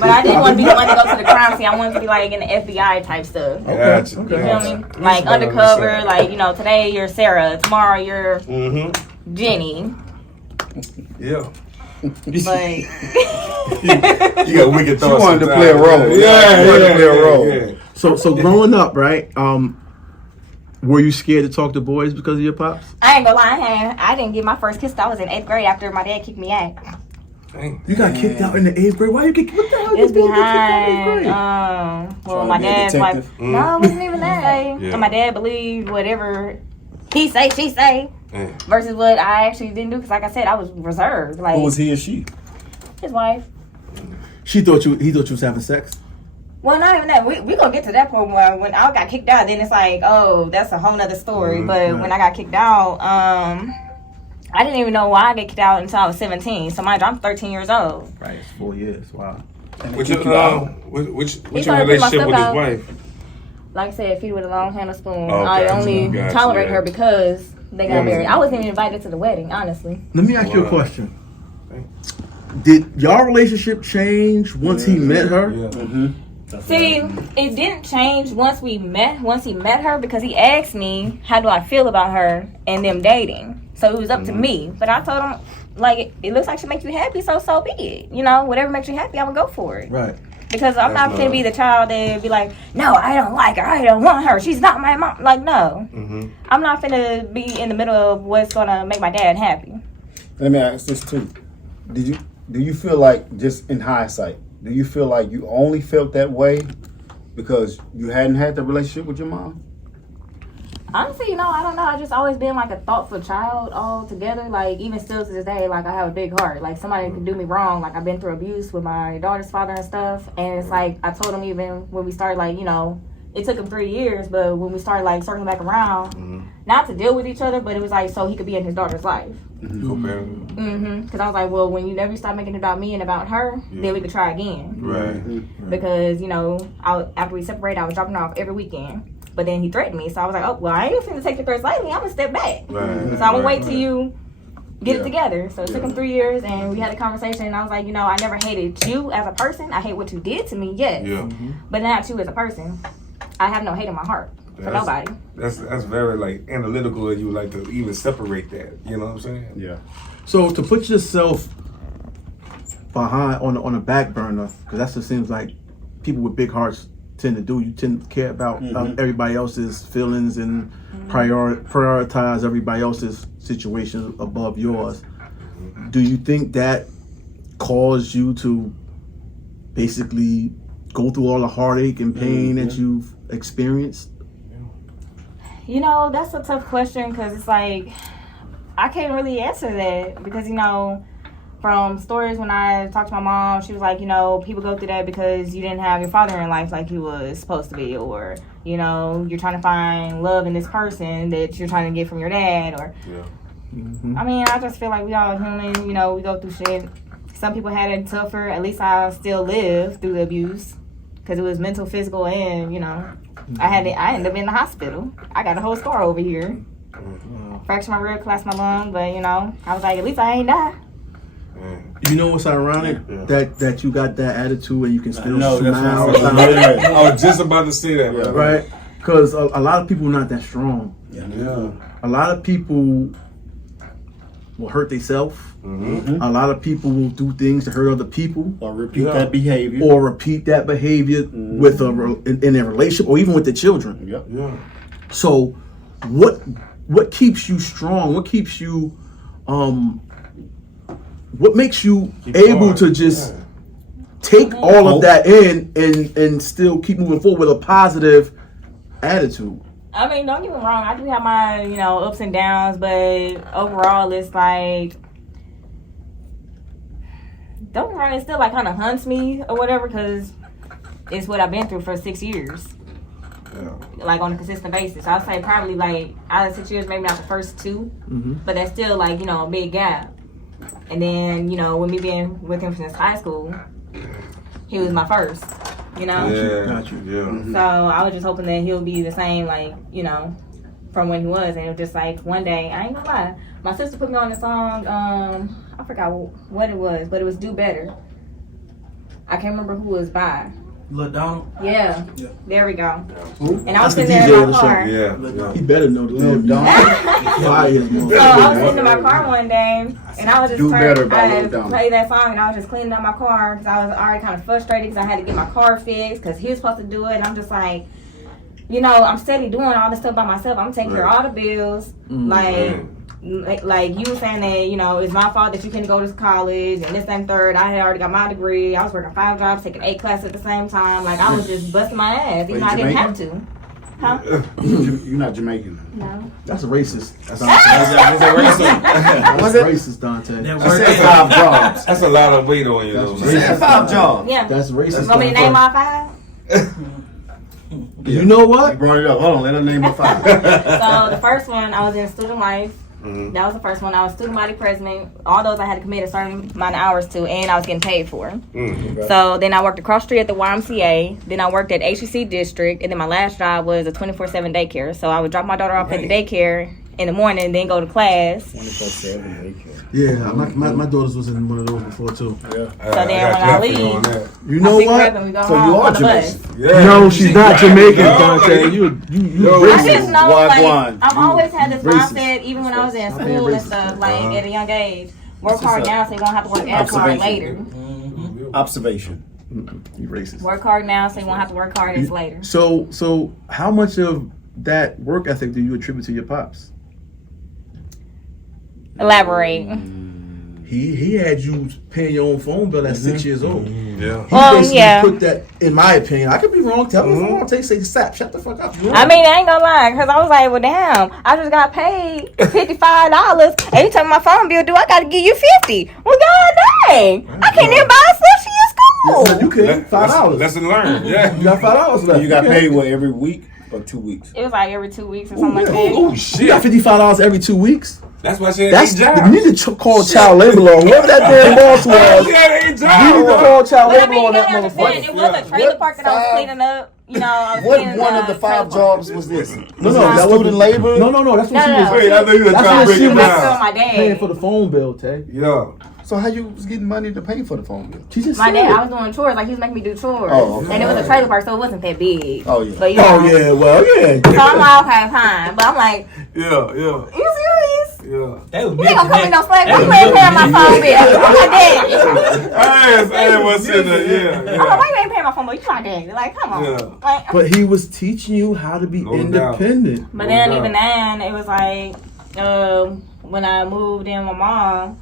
But I didn't want to be the one to go to the crime scene. I wanted to be like in the FBI type stuff. Gotcha. You feel me? Like undercover, like today you're Sarah, tomorrow you're Jenny. Yeah. But You got wicked thoughts. She wanted to play a role. So growing up, right? Were you scared to talk to boys because of your pops? I ain't gonna lie, I didn't get my first kiss till I was in 8th grade after my dad kicked me out. Dang. You got kicked out in the 8th grade. Why you get what the hell? It's You supposed to get kicked out in 8th grade? behind, well, Trying my to be a dad's like, detective. no, it wasn't even that. Yeah. And my dad believed whatever he say, she say, versus what I actually didn't do. Because like I said, I was reserved. Like, Who was he or she? his wife. He thought you was having sex. Well, not even that. We gonna get to that point where when I got kicked out, then it's like, oh, that's a whole nother story. But when I got kicked out, I didn't even know why I got kicked out until I was 17. So mind you, I'm 13 years old. Right, it's 4 years. Wow. What's your relationship with his out. wife? Like I said, feed with a long handle spoon. Oh, I gotcha, only gotcha, tolerate yeah. her because they got married. I wasn't even invited to the wedding, honestly. Let me ask you a question. Did y'all relationship change once he met her? Yeah. See, it didn't change once he met her because he asked me, how do I feel about her and them dating? So it was up to me. But I told him, like, it looks like she makes you happy, so be it. You know, whatever makes you happy, I would go for it. Right. Because I'm not going to be the child that be like, no, I don't like her. I don't want her. She's not my mom. Like, no. I'm not finna be in the middle of what's going to make my dad happy. Let me ask this too. Do you feel like, just in hindsight, do you feel like you only felt that way because you hadn't had the relationship with your mom? Honestly, I don't know. I just always been like a thoughtful child altogether. Like, even still to this day, like, I have a big heart. Like, somebody can do me wrong. Like, I've been through abuse with my daughter's father and stuff. And it's like, I told him even when we started, like, it took him 3 years, but when we started, like, circling back around, not to deal with each other, but it was like so he could be in his daughter's life. Because I was like, well, when you never stop making it about me and about her, then we could try again. Right. Because, after we separated, I was dropping her off every weekend. But then he threatened me. So I was like, oh, well, I ain't finna take your threats lightly. I'm gonna step back. Right. So I'm gonna wait till you get it together. So it took him 3 years, and we had a conversation, and I was like, I never hated you as a person. I hate what you did to me, yes. Yeah. But not you as a person. I have no hate in my heart for nobody. That's very, like, analytical of you, like, to even separate that. You know what I'm saying? Yeah. So to put yourself behind on a back burner, because that just seems like people with big hearts tend to do. You tend to care about everybody else's feelings and prioritize everybody else's situation above yours. Do you think that caused you to basically go through all the heartache and pain that you've experienced? That's a tough question because it's like, I can't really answer that because, from stories when I talked to my mom, she was like, people go through that because you didn't have your father in life like you was supposed to be, or, you're trying to find love in this person that you're trying to get from your dad, or, I mean, I just feel like we all human, we go through shit. Some people had it tougher. At least I still live through the abuse because it was mental, physical, and, I ended up in the hospital. I got a whole scar over here. Fractured my rib, collapsed my lung, but, I was like, at least I ain't die. You know what's ironic? That you got that attitude and you can still smile. I was just about to say that, right? Because a lot of people are not that strong. Yeah. A lot of people will hurt themselves. A lot of people will do things to hurt other people, or repeat that behavior, with in their relationship, or even with the children. Yeah. So, what keeps you strong? What keeps you what makes you able to just take all of that in and still keep moving forward with a positive attitude? I mean, don't get me wrong. I do have my, ups and downs, but overall, it's like, don't get me wrong, it still, like, kind of hunts me or whatever, because it's what I've been through for 6 years. Yeah. Like, on a consistent basis. I'll say probably, like, out of 6 years, maybe not the first 2, but that's still, like, a big gap. And then, with me being with him since high school, he was my first, Yeah, got you. Yeah. So I was just hoping that he'll be the same, like, from when he was. And it was just like, one day, I ain't gonna lie, my sister put me on the song, I forgot what it was, but it was Do Better. I can't remember who it was by. Lil Donald? Yeah. There we go. Who? And I was sitting there in my car. Yeah. He better know the Lil Donald. So I was sitting in my car one day, and I was just play that song, and I was just cleaning up my car because I was already kind of frustrated because I had to get my car fixed because he was supposed to do it, and I'm just like, you know, I'm steady doing all this stuff by myself. I'm taking care of all the bills. Like you were saying that, you know, it's my fault that you couldn't go to college and this and third. I had already got my degree. I was working 5 jobs, taking 8 classes at the same time. Like I was just busting my ass, even though I didn't have to. Huh? You're not Jamaican. No. That's racist. That's What's it? racist, Dante. I said 5 jobs. That's a lot of weight on you, though. I said 5 jobs. Yeah. That's racist. Want me to name all 5? You know what? You brought it up. Hold on, let her name her 5. So the first one, I was in student life. That was the first one. I was student body president. All those I had to commit a certain amount of hours to, and I was getting paid for. So then I worked across the street at the YMCA. Then I worked at HEC District, and then my last job was a 24/7 daycare. So I would drop my daughter off at the daycare in the morning, and then go to class. 24/7 daycare. Yeah, my daughters was in one of those before too. So then when I leave, you know what? We go So home you are on the bus. Jamaican. No, she's not Jamaican, Dante. You I racist. just know, like, Wagwan. I've always had this Racist. mindset, even when I was in Stop being school and racist. stuff, like at a young age. Work This is hard a now so you won't have to work as hard later. Observation. You racist. Work hard now so you won't have to work hard as later. So how much of that work ethic do you attribute to your pops? Elaborate. He had you paying your own phone bill at 6 years old. Yeah. He basically Yeah. put that, in my opinion. I could be wrong. Tell me if I'm wrong. Say, Sap, shut the fuck up. I mean, I ain't gonna lie, because I was like, well, damn, I just got paid $55. Every time my phone bill due, I gotta give you $50. Well, god dang, I can't even buy a sushi in school. You can. $5. Lesson learned. Yeah. You got $5 left. You got paid what, every week or 2 weeks? It was like every 2 weeks or something like that. Oh, You shit. got $55 every 2 weeks. That's why she had That's 8 jobs. you need to call child labor law. Whoever that damn boss She was, had 8 you need to jobs. call child But I labor mean, law you on that gotta understand, motherfucker. it was a trailer park that I was What cleaning up. You know, I was What cleaning one of the 5 trailer jobs was this? No, Was no, it that student was labor? No, that's what she No, was. no. Wait, I know you were That's trying what to break she it was park. down. My dad. paying for the phone bill, Tay. Yeah. So how you was getting money to pay for the phone bill? She just My said dad, it. I was doing chores, like he was making me do chores. Oh, okay. And it was a trailer park, so it wasn't that big. Oh, yeah. But, you know, Oh yeah, well yeah. So I'm like, okay, fine. But I'm like, Yeah. you serious? Yeah. They was You ain't gonna come in no slack. They I'm was ain't paying my building phone bill. I'm my dad. I was sitting there. I'm like, Yeah. why you ain't paying my phone bill? You my dad. Like, come on. Yeah. Like, But he was teaching you how to be No doubt. independent. but then even then, it was like, when I moved in with my mom,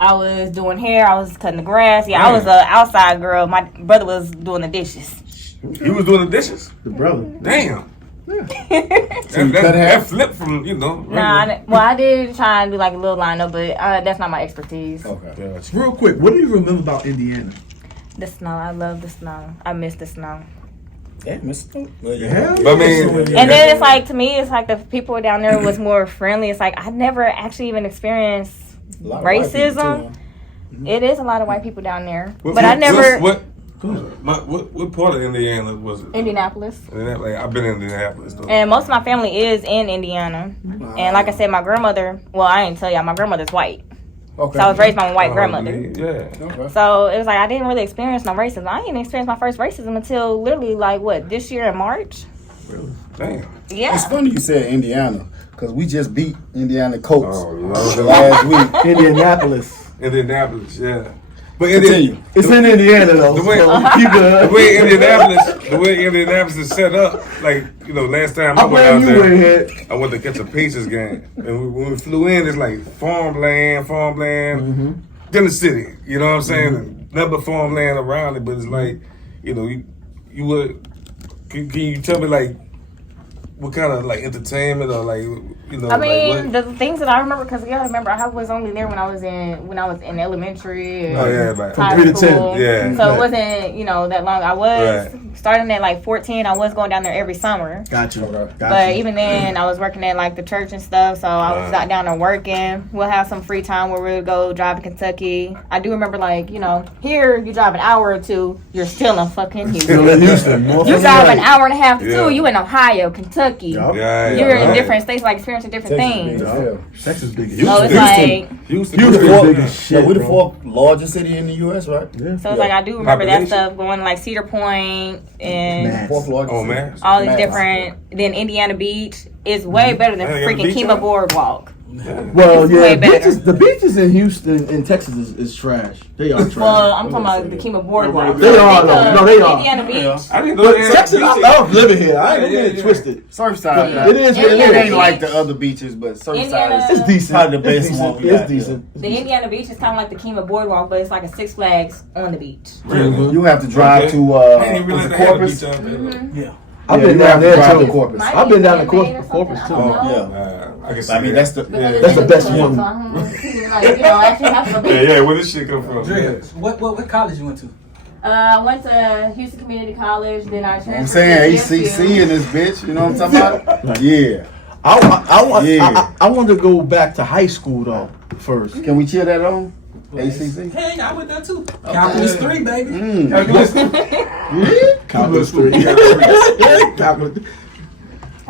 I was doing hair, I was cutting the grass. Yeah, I was an outside girl. My brother was doing the dishes. He was doing the dishes. The brother. Damn. cut hair? That flip from, you know. Nah, well, I did try and do like a little lineup, but that's not my expertise. Okay. Real quick, what do you remember about Indiana? The snow, I love the snow. I miss the snow. Yeah, Mr. Well, Yeah. But I mean, And then it's like, to me, it's like the people down there was more friendly. It's like I never actually even experienced A lot of white people, racism. too, It is a lot of white people down there, what- but I never. What part of Indiana was it? Indianapolis. Like, I've been in Indianapolis though. And most of my family is in Indiana. And like I said, my grandmother, well, I didn't tell y'all, my grandmother's white. Okay. So I was raised by my white grandmother. Yeah. Okay. So it was like I didn't really experience no racism. I didn't experience my first racism until literally like what, this year in March? Damn. Yeah. It's funny you said Indiana, because we just beat Indiana Colts Oh, Lord. last week. Indianapolis. Indianapolis, yeah. But Continue. It's in Indiana though. The way, so keep the it. way Indianapolis is set up, like, you know, last time I I'm went out glad you went there, ahead. I went to catch a Pacers game. And when we flew in, it's like farmland, then the city. You know what I'm saying? Nothing but farmland around it, but it's like, you know, you would, can you tell me, like, what kind of, like, entertainment or, like, you know, I mean, like, the things that I remember, because you gotta remember, I was only there when I was in elementary. Oh, yeah, right. High From 3 to 10. school. Yeah. So Right. it wasn't, that long. I was starting at like 14. I was going down there every summer. Got you. But even then, I was working at like the church and stuff, so I was out down there working. We'll have some free time where we'll go drive to Kentucky. I do remember, like, here you drive an hour or two, you're still in fucking Houston. Still in Houston. You drive an hour and a half to two, you in Ohio, Kentucky. Yup. You're in different states, like experiencing different things. Texas big. So it's like, Houston. Houston big as shit. We're the bro. 4th largest city in the U.S., right? Yeah. so it's like I do remember that Population. stuff going like Cedar Point and Man. 4th largest. Oh, man. all these Man. different. Then Indiana Beach is way better than Man, they got a freaking beach Kima out? Boardwalk. Well, It's yeah, way better. the beaches in Houston and Texas is trash. They are trash. Well, I'm talking about the Kima Boardwalk. They are, though. No, they are. Indiana Beach. I didn't know But they had Texas, I beaches. love living here. I ain't Yeah, getting yeah. twisted. Surfside. It is. It Indiana ain't like Beach. the other beaches, but Surfside Indiana- is It's decent. probably the best It's one decent. we It's got here. decent. The Indiana Beach is kind of like the Kima Boardwalk, but it's like a Six Flags on the beach. Really? You have to drive Okay. to I didn't even realize was it they had a Corpus. beach out there. Yeah. I've been you down have to there drive too. to Corpus. Might I've be been down to man-made or Corpus something, too. I don't know. Yeah. I can see I mean, that. that's the That's the best one. Like, actually have a beach. Yeah, where this shit come from? Dre, what college you went to? I went to Houston Community College, then I transferred I'm saying to ACC CSU. in this bitch. You know what I'm talking about? Yeah. I want to go back to high school though first. Can we cheer that on? ACC. Hey, I went there too. Calculus 3, baby. Calculus 3. Calculus.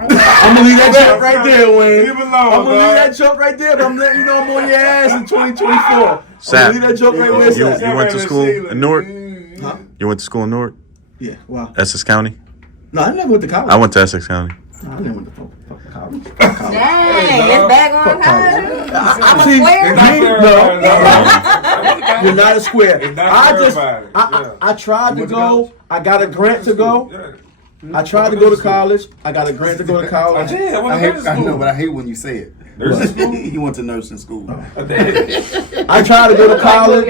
I'm gonna leave that joke right there, Wayne. Leave it alone, I'm gonna leave dog. that joke right there, but I'm letting you know I'm on your ass in 2024. I'm gonna Sap, leave that joke right where it's at. you went to school in Newark? Huh? You went to school in Newark? Yeah, wow. Essex County? No, I never went to college. I went to Essex County. No, I never went to fucking college. Dang, it's back on college. I'm a See, square. no, you're not a square. It's not I just, verified. Yeah. I tried to went to go. college? I got a grant to go. Yeah. I tried to go to college. I got a grant to go to college. Yeah, I hate. I know, but I hate when you say it. Nursing school? He went to nursing school. I tried to go to college.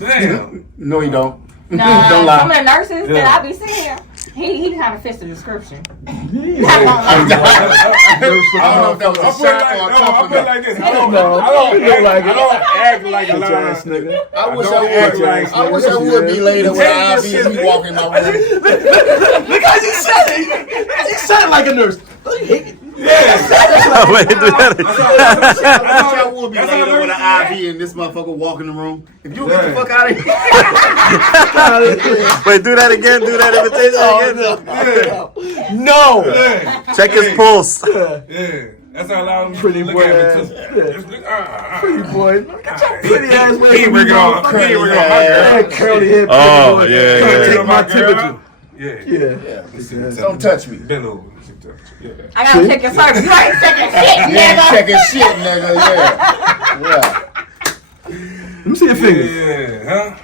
Damn. No, you don't. Nah, Don't some of lie. the nurses Yeah. that I be seeing, he kind of fits the description. I don't know if that was I a put shot like, or a no, I put compliment. like this. No, I don't act like a Bitch liar. ass nigga. I wish don't I act would. like I wish I would be later with Take an this IV and shit, me walking my room. Because he said it. He said it like a nurse. Wait, do that. I wish I would be That's later how with nurses an IV and this motherfucker walk in the room. If you get the fuck out of here. Wait, do that again. Do that invitation again. No. Yeah. Check his pulse. Yeah. That's how loud I'm Pretty look boy at ass. me too. Just look, Pretty boy. Get your pretty ass away He from ring me, on. motherfucker. He ring on my girl. That curly hair. Oh, pretty boy. yeah, Come yeah. Take my girl. temperature. Yeah. Yeah. Don't touch me. Bend over. Yeah. I gotta check your service. You ain't checking shit, You ain't nigga. checking shit, nigga. Yeah. Let me see your fingers. Yeah.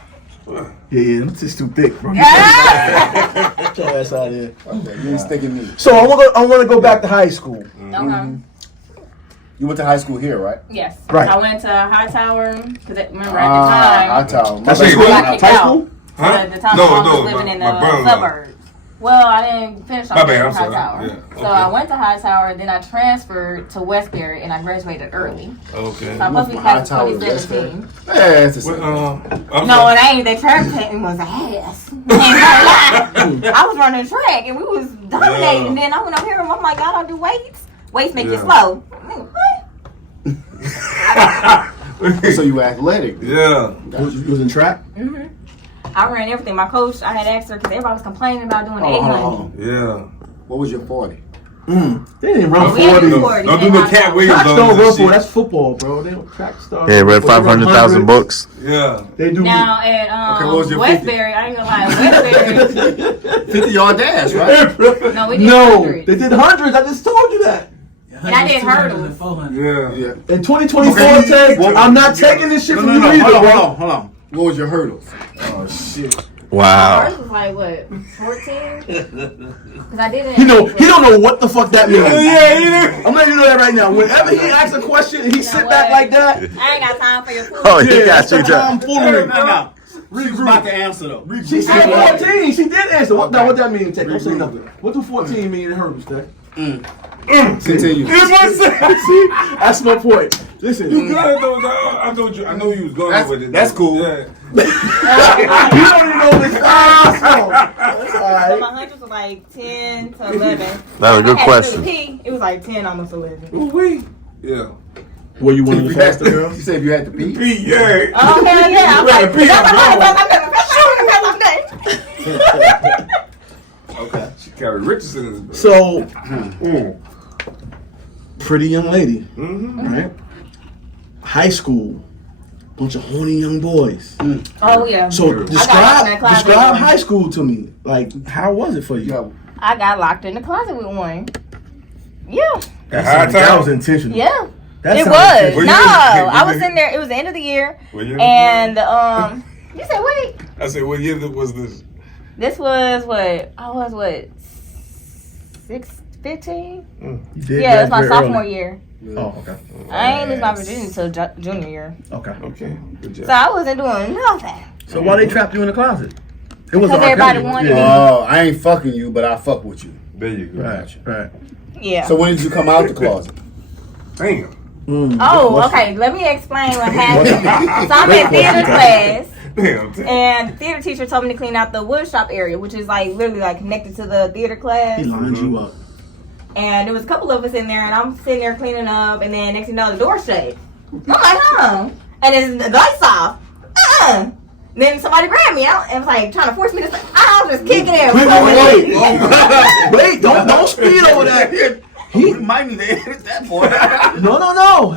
Huh? Yeah, them tits too thick, bro. Ah! Get your ass out of here. Okay, you ain't sticking me. So I want to go back to high school. Okay. You went to high school here, right? Yes. Right. I went to Hightower because remember at the time. Hightower. That's Wait, school? I got kicked High out. school? Huh? At the time, No, I was no, living in the my brother. suburbs. Well, I didn't finish My off bad, in I'm sorry. Hightower. Yeah, So okay. I went to Hightower, then I transferred to Westbury, and I graduated early. Okay. So I'm supposed to be class of 2017. Yeah, it's the same. I'm No, sorry. it ain't. The track team was ass. Ain't gonna lie. I was running track, and we was dominating. And then I went up here, and I'm like, I don't do weights. Weights make you Yeah. slow. Nigga, what? So you athletic. Yeah. You was in track? Mm-hmm. I ran everything. My coach, I had asked her because everybody was complaining about doing the Hold on, 800. hold on. Yeah. What was your 40? They didn't run We ain't 40. do 40. Don't do no Cat Williams Tracks on don't this run shit. 40. That's football, bro. They don't track stars. Yeah, read They run 500,000 100. books. Yeah. They do. Now at Okay, what was your 50? Westbury, I ain't gonna lie, Westbury. 50-yard dash, right? No, we did No, 100. they did hundreds. I just told you that. And I did hurdles. 400. Yeah. Yeah. In 2024, Okay. Ted, What- I'm not taking this shit No, from no, no. you either, Hold on, bro. hold on, hold on. What was your hurdles? Oh, shit. Wow. Ours was like what, 14? Because I didn't. He don't know what the fuck that means. Yeah, he did. I'm letting you know that right now. Whenever he asks a question and he sit back like that, I ain't got time for your food. Oh, he got you, I'm John. fooling. No. She was about to answer, though. She said 14. She did answer. What that mean, Ted? Don't say nothing. What do 14 mean in hurdles, Ted? Continue. See, that's my point. Listen, You good though, dog. I told you. I know you was going with it. That's cool. Yeah. you don't even know this. That's all right. My hundreds was like 10 to 11. That was a good question. It was like 10, almost 11. Ooh-wee. Yeah. Were you one of the You had faster to, girls? you said if you had to pee. Pete, yeah. Oh, hell yeah. I'm like, Okay. She carried Richardson in this. So, pretty young lady, Mm-hmm. right? High school, bunch of horny young boys. Oh, yeah. So got locked in that closet describe with high one. school to me. Like, how was it for you? I got locked in the closet with one. Yeah. At high That was time. intentional. Yeah. That It sounds was. good. No, I was in there. It was the end of the year. And you said wait. I said, what year was this? This was what? I was what? 15? Yeah, it was my sophomore year. Oh, okay. I ain't lose my virginity until junior year. Okay. Okay. Good job. So I wasn't doing nothing. So why they trapped you in the closet? It was Because everybody wanted me. Oh, I ain't fucking you, but I fuck with you. There you go. Right. Yeah. So when did you come out the closet? Damn. Oh, okay. Let me explain what happened. So I'm in theater class. Damn. And the theater teacher told me to clean out the wood shop area, which is like literally like connected to the theater class. He lined you up. And there was a couple of us in there, and I'm sitting there cleaning up, and then next thing you know, the door shut. I'm like, huh? And then the lights off. Then somebody grabbed me out and was like trying to force me to. I was just kicking it. Wait! Don't speed over that. He might need to edit that boy. No. Hell no.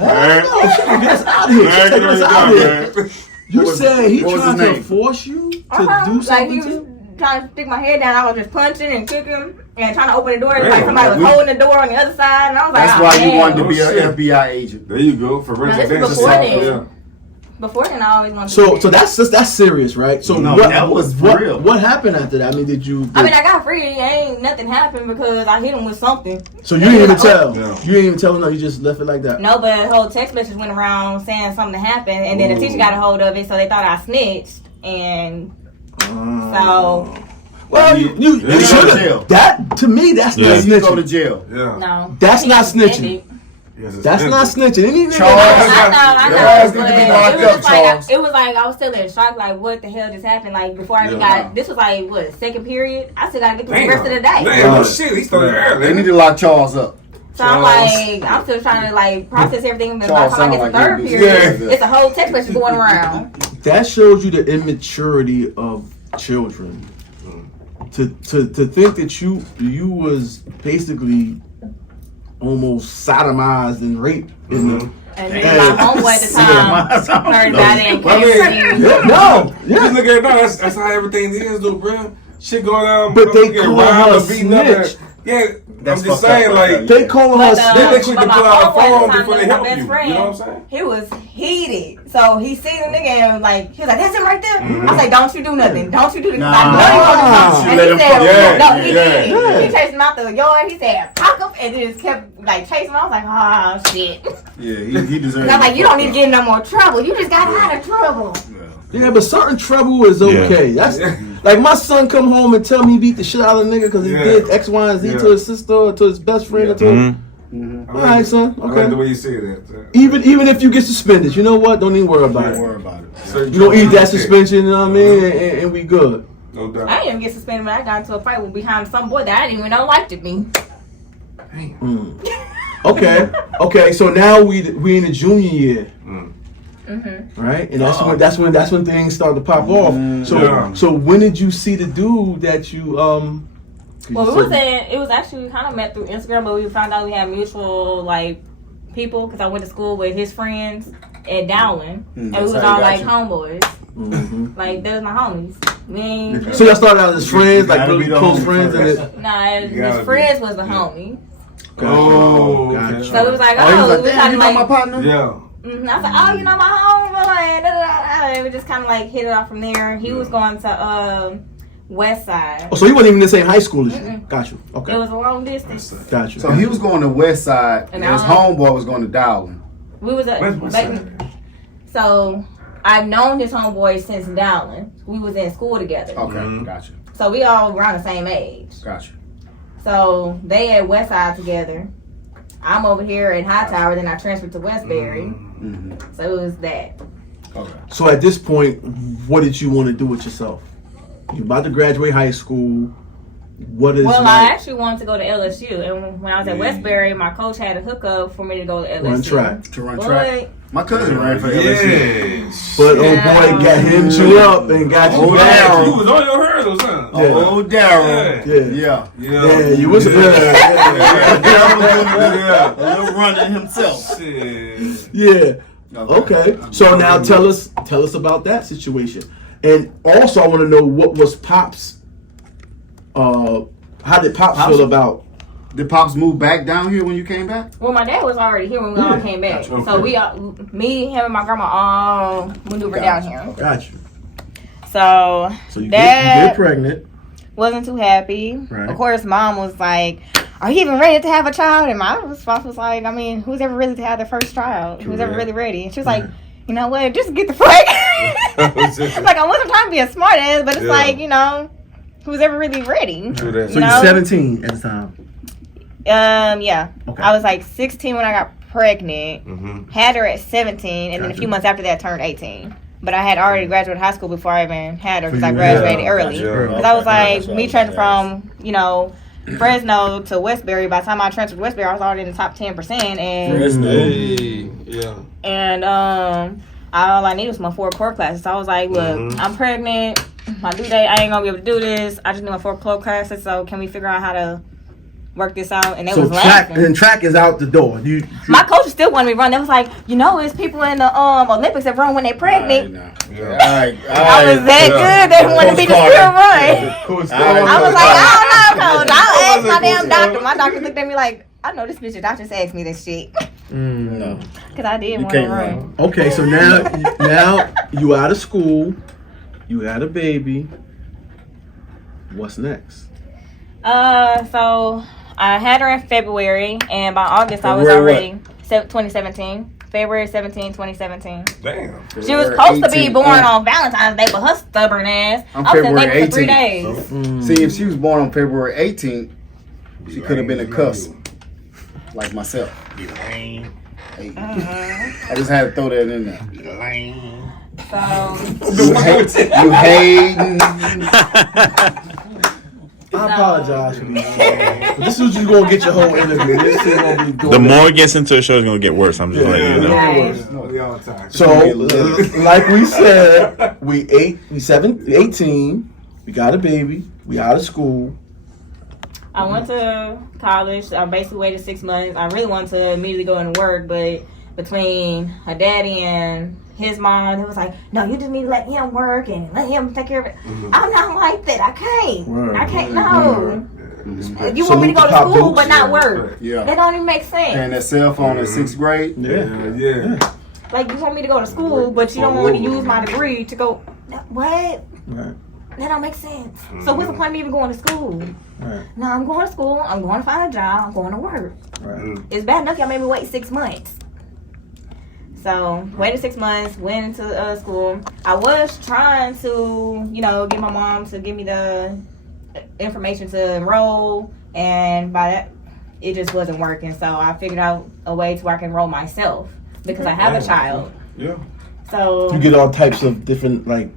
Get us out of here. Get us out of here. You said he tried to force you to do Like he something was to? trying to stick my head down. I was just punching and kicking and trying to open the door. Like somebody was holding the door on the other side, and I was like, That's oh, why man. you wanted to be an FBI agent. There you go. For No, this residential. is before then. Yeah. Before then, I always wanted to So be there. that's serious, right? So No, what, that was what, real. What happened after that? I mean, did you? I mean, I got free. Ain't nothing happened because I hit him with something. So you didn't even tell. No. You didn't even tell him. No, you just left it like that. No, but a whole text message went around saying something happened, and then the teacher got a hold of it, so they thought I snitched, and so Well, you go to should jail. have. That to me, that's not You go to snitching. jail. Yeah. no. That's He not got suspended. snitching. Yes, it's That's not snitching. Any nigga Charles. I Yeah, know, it's but good to be it locked was up, just like Charles. it was like I was still in shock. Like, what the hell just happened? Like before I even got this was like what second period. I still gotta get through the rest of the day. Damn, well, shit, he started early. They need to lock Charles up. So I'm like, I'm still trying to like process everything. But by the time I get to Sound like third you. period, Yeah. it's a whole text message going around. That shows you the immaturity of children. To think that you was basically almost sodomized and raped in the. And then my homeboy at the time heard about it and came to me. No, Just look at it now. That's how everything is, though, bro. Shit going down. But they get call robbed her or beaten up. snitch. Yeah, That's I'm just fucked up saying, right like, They call her. But, snitch. they quick to but my pull out a homeboy phone at the time, before they my help best you. friend, You know what I'm saying? he was heated. So he seen the nigga and like he was like, "That's him right there." I was like, "Don't you do nothing. Don't you do this." 'Cause I know you want to do something. And Let he him said, fuck- "No, he yeah, did." yeah. He chased him out the yard. He said, "Cock him," and then just kept like chasing him. I was like, "Oh shit." Yeah, he deserves. And I'm like, "You don't need to get in no more trouble. You just got out of trouble." Yeah, but certain trouble is okay. That's like my son come home and tell me he beat the shit out of a nigga because he did X, Y, and Z to his sister or to his best friend or to. All right, son. I like the Okay. way you say that. Even if you get suspended, you know what? Don't even worry about Don't it. worry about it. So You don't eat that suspension, you know what I mean? And we good. No doubt. I didn't even get suspended, but I got into a fight with behind some boy that I didn't even know liked me. Okay. So now we in the junior year. Right, and that's when things start to pop off. So when did you see the dude that you Well, it was actually kind of met through Instagram, but we found out we had mutual like people because I went to school with his friends at Dowling, and we was all like homeboys. Like they was my homies. So y'all started out as friends, like gotta really be the close homie friends, and first. it. Nah, gotta his be. friends was the homie. Oh, Gotcha. So it was like, Oh, he was oh, like, we damn, kind you of know my like. partner? Yeah. I was like, oh, you know my homeboy, and da, da, da, da. And we just kind of like hit it off from there. He was going to West Side. Oh, so you wasn't even in the same high school as you. Got you. Okay. It was a long distance. Got you. So he was going to West Side, and his homeboy was going to Dowling. We was at Where's West Side? So I've known his homeboy since Dowling. We was in school together. Okay, gotcha. So we all around the same age. Gotcha. So they at West Side together. I'm over here at Hightower. Then I transferred to Westbury. So it was that. Okay. So at this point, what did you want to do with yourself? You about to graduate high school. What is? Well, like, I actually wanted to go to LSU, and when I was at Westbury, my coach had a hookup for me to go to LSU. Run track. To run But track. My cousin ran for LSU. Yes. But old boy got him you up and got you Oh, back. yeah. You was on your hurdles, huh? Yeah. Oh, Daryl. Yeah. Yeah. You was. A little running himself. Shit. Yeah. Okay. So now tell us about that situation, and also I want to know what was Pop's. How did Pops feel about Did Pops move back down here when you came back? Well, my dad was already here when we all came back. Gotcha. So we, me, him, and my grandma all maneuvered down here. Got you. So you Dad get pregnant. wasn't too happy. Right. Of course, Mom was like, "Are you even ready to have a child?" And my response was like, "I mean, who's ever ready to have their first child? Who's ever really ready?" And she was like, "You know what? Just get the fuck." Like, I wasn't trying to be a smart ass, but it's like, you know, who's ever really ready? So you're 17 at the time. Yeah. Okay. I was like 16 when I got pregnant. Had her at 17, and then a few months after that, turned 18. But I had already graduated high school before I even had her because I graduated early. Because I was like, me transferring from, you know, Fresno to Westbury. By the time I transferred to Westbury, I was already in the top 10%. And all I needed was my 4 core classes. So I was like, look, I'm pregnant. My due date, I ain't gonna be able to do this. I just need my 4 core classes. So can we figure out how to work this out? And they was laughing. And track is out the door. My coach still wanted me to run. They was like, you know, it's people in the Olympics that run when they're pregnant. I was that good. They wanted me to still run. I was like, I don't know, coach. I'll ask my damn doctor. My doctor looked at me like, I know this bitch. Your doctor just asked me this shit. No. Because I did want to run. Okay, so now you out of school. You had a baby. What's next? So I had her in February, and by August I was already 2017. February 17, 2017. Damn. She was supposed to be born on Valentine's Day, but her stubborn ass. I'm I was in February labor for 3 18th. days. See, if she was born on February 18th, she could have been a cusp, like myself. Hey. I just had to throw that in there. So you hating. I apologize for this. This is just gonna get your whole interview. This is gonna be doing The more it gets into the show, it's gonna get worse. I'm just letting you know. So, like we said, we 18. We got a baby. We out of school. I went to college. I basically waited 6 months. I really wanted to immediately go into work, but between her daddy and his mom, it was like, no, you just need to let him work and let him take care of it. I'm not like that. I can't. No. You want me to go to school but not work? Yeah. That don't even make sense. And that cell phone in 6th grade? Yeah. Like, you want me to go to school, but you don't want me to use my degree to go. What? Right. That don't make sense. So what's the point of me even going to school? Right. No, I'm going to school. I'm going to find a job. I'm going to work. Right. It's bad enough y'all made me wait 6 months. So waited 6 months, went into school. I was trying to, you know, get my mom to give me the information to enroll, and by that, it just wasn't working. So I figured out a way to where I can enroll myself because I have a child. Yeah. So you get all types of different like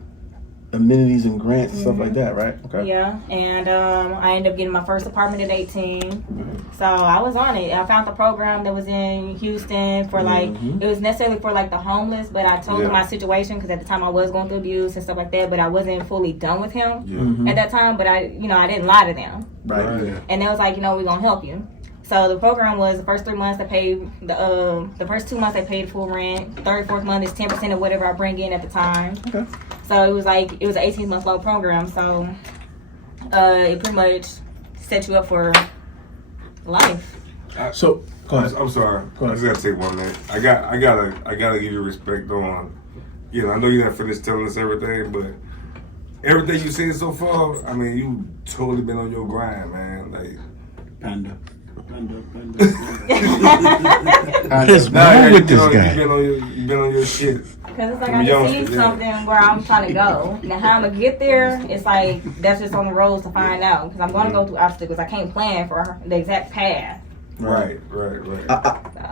amenities and grants and stuff like that, right? Okay. Yeah, and I ended up getting my first apartment at 18. So I was on it. I found the program that was in Houston for like, it was necessarily for like the homeless, but I told him my situation because at the time I was going through abuse and stuff like that, but I wasn't fully done with him at that time, but I didn't lie to them. Right. And they was like, we're going to help you. So the program was the first 3 months they paid, the first 2 months they paid full rent. Third, fourth month is 10% of whatever I bring in at the time. Okay. So it was an 18-month long program. So it pretty much set you up for life. So go ahead. I'm sorry. I just gotta take 1 minute. I gotta give you respect on. I know you're not finished telling us everything, but everything you said so far, I mean, you totally been on your grind, man. Like Panda. What is wrong with this guy? You've been on your shit. Because it's like I can see something where I'm trying to go. Now, how I'm going to get there, it's like that's just on the roads to find out. Because I'm going to go through obstacles. I can't plan for the exact path. Right.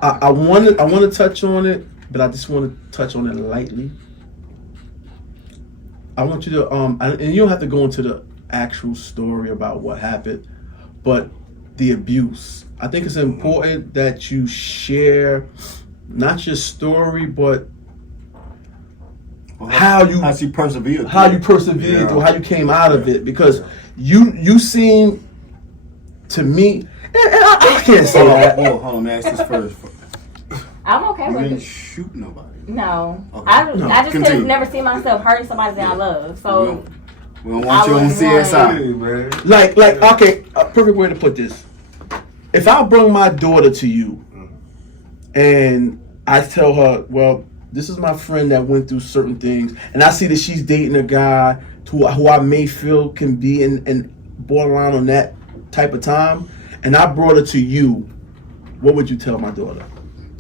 I want to touch on it, but I just want to touch on it lightly. I want you to and you don't have to go into the actual story about what happened, but the abuse. I think it's important that you share not your story, but how you persevered, or how you came out of it, because you seem to me, and I can't say that. Hold on, man. Ask this first. I'm okay You with didn't it. shoot nobody. No. Okay. I just Continue. could never see myself hurting somebody that I love. So we don't want you on CSI. Like, okay, a perfect way to put this. if I bring my daughter to you, and I tell her, well, this is my friend that went through certain things, and I see that she's dating a guy who I may feel can be in borderline on that type of time, and I brought her to you, what would you tell my daughter?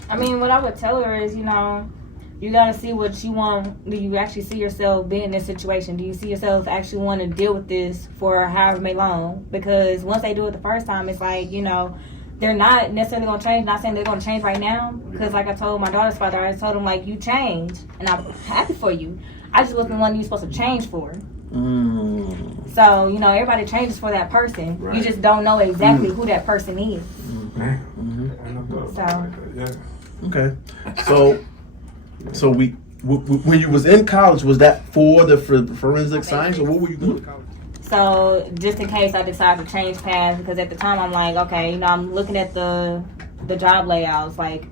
I mean, what I would tell her is, you know, you gotta see what you want. Do you actually see yourself being in this situation? Do you see yourself actually want to deal with this for however many long? Because once they do it the first time, it's like, you know, they're not necessarily gonna change. Not saying they're gonna change right now. Because like I told my daughter's father, I told him like, you changed, and I'm happy for you. I just wasn't the one you were supposed to change for. So, you know, everybody changes for that person. Right. You just don't know exactly who that person is. So. Okay. So when you was in college, was that for the forensic science, or what were you doing in college? So just in case I decide to change paths, because at the time I'm like, okay, you know, I'm looking at the job layouts, like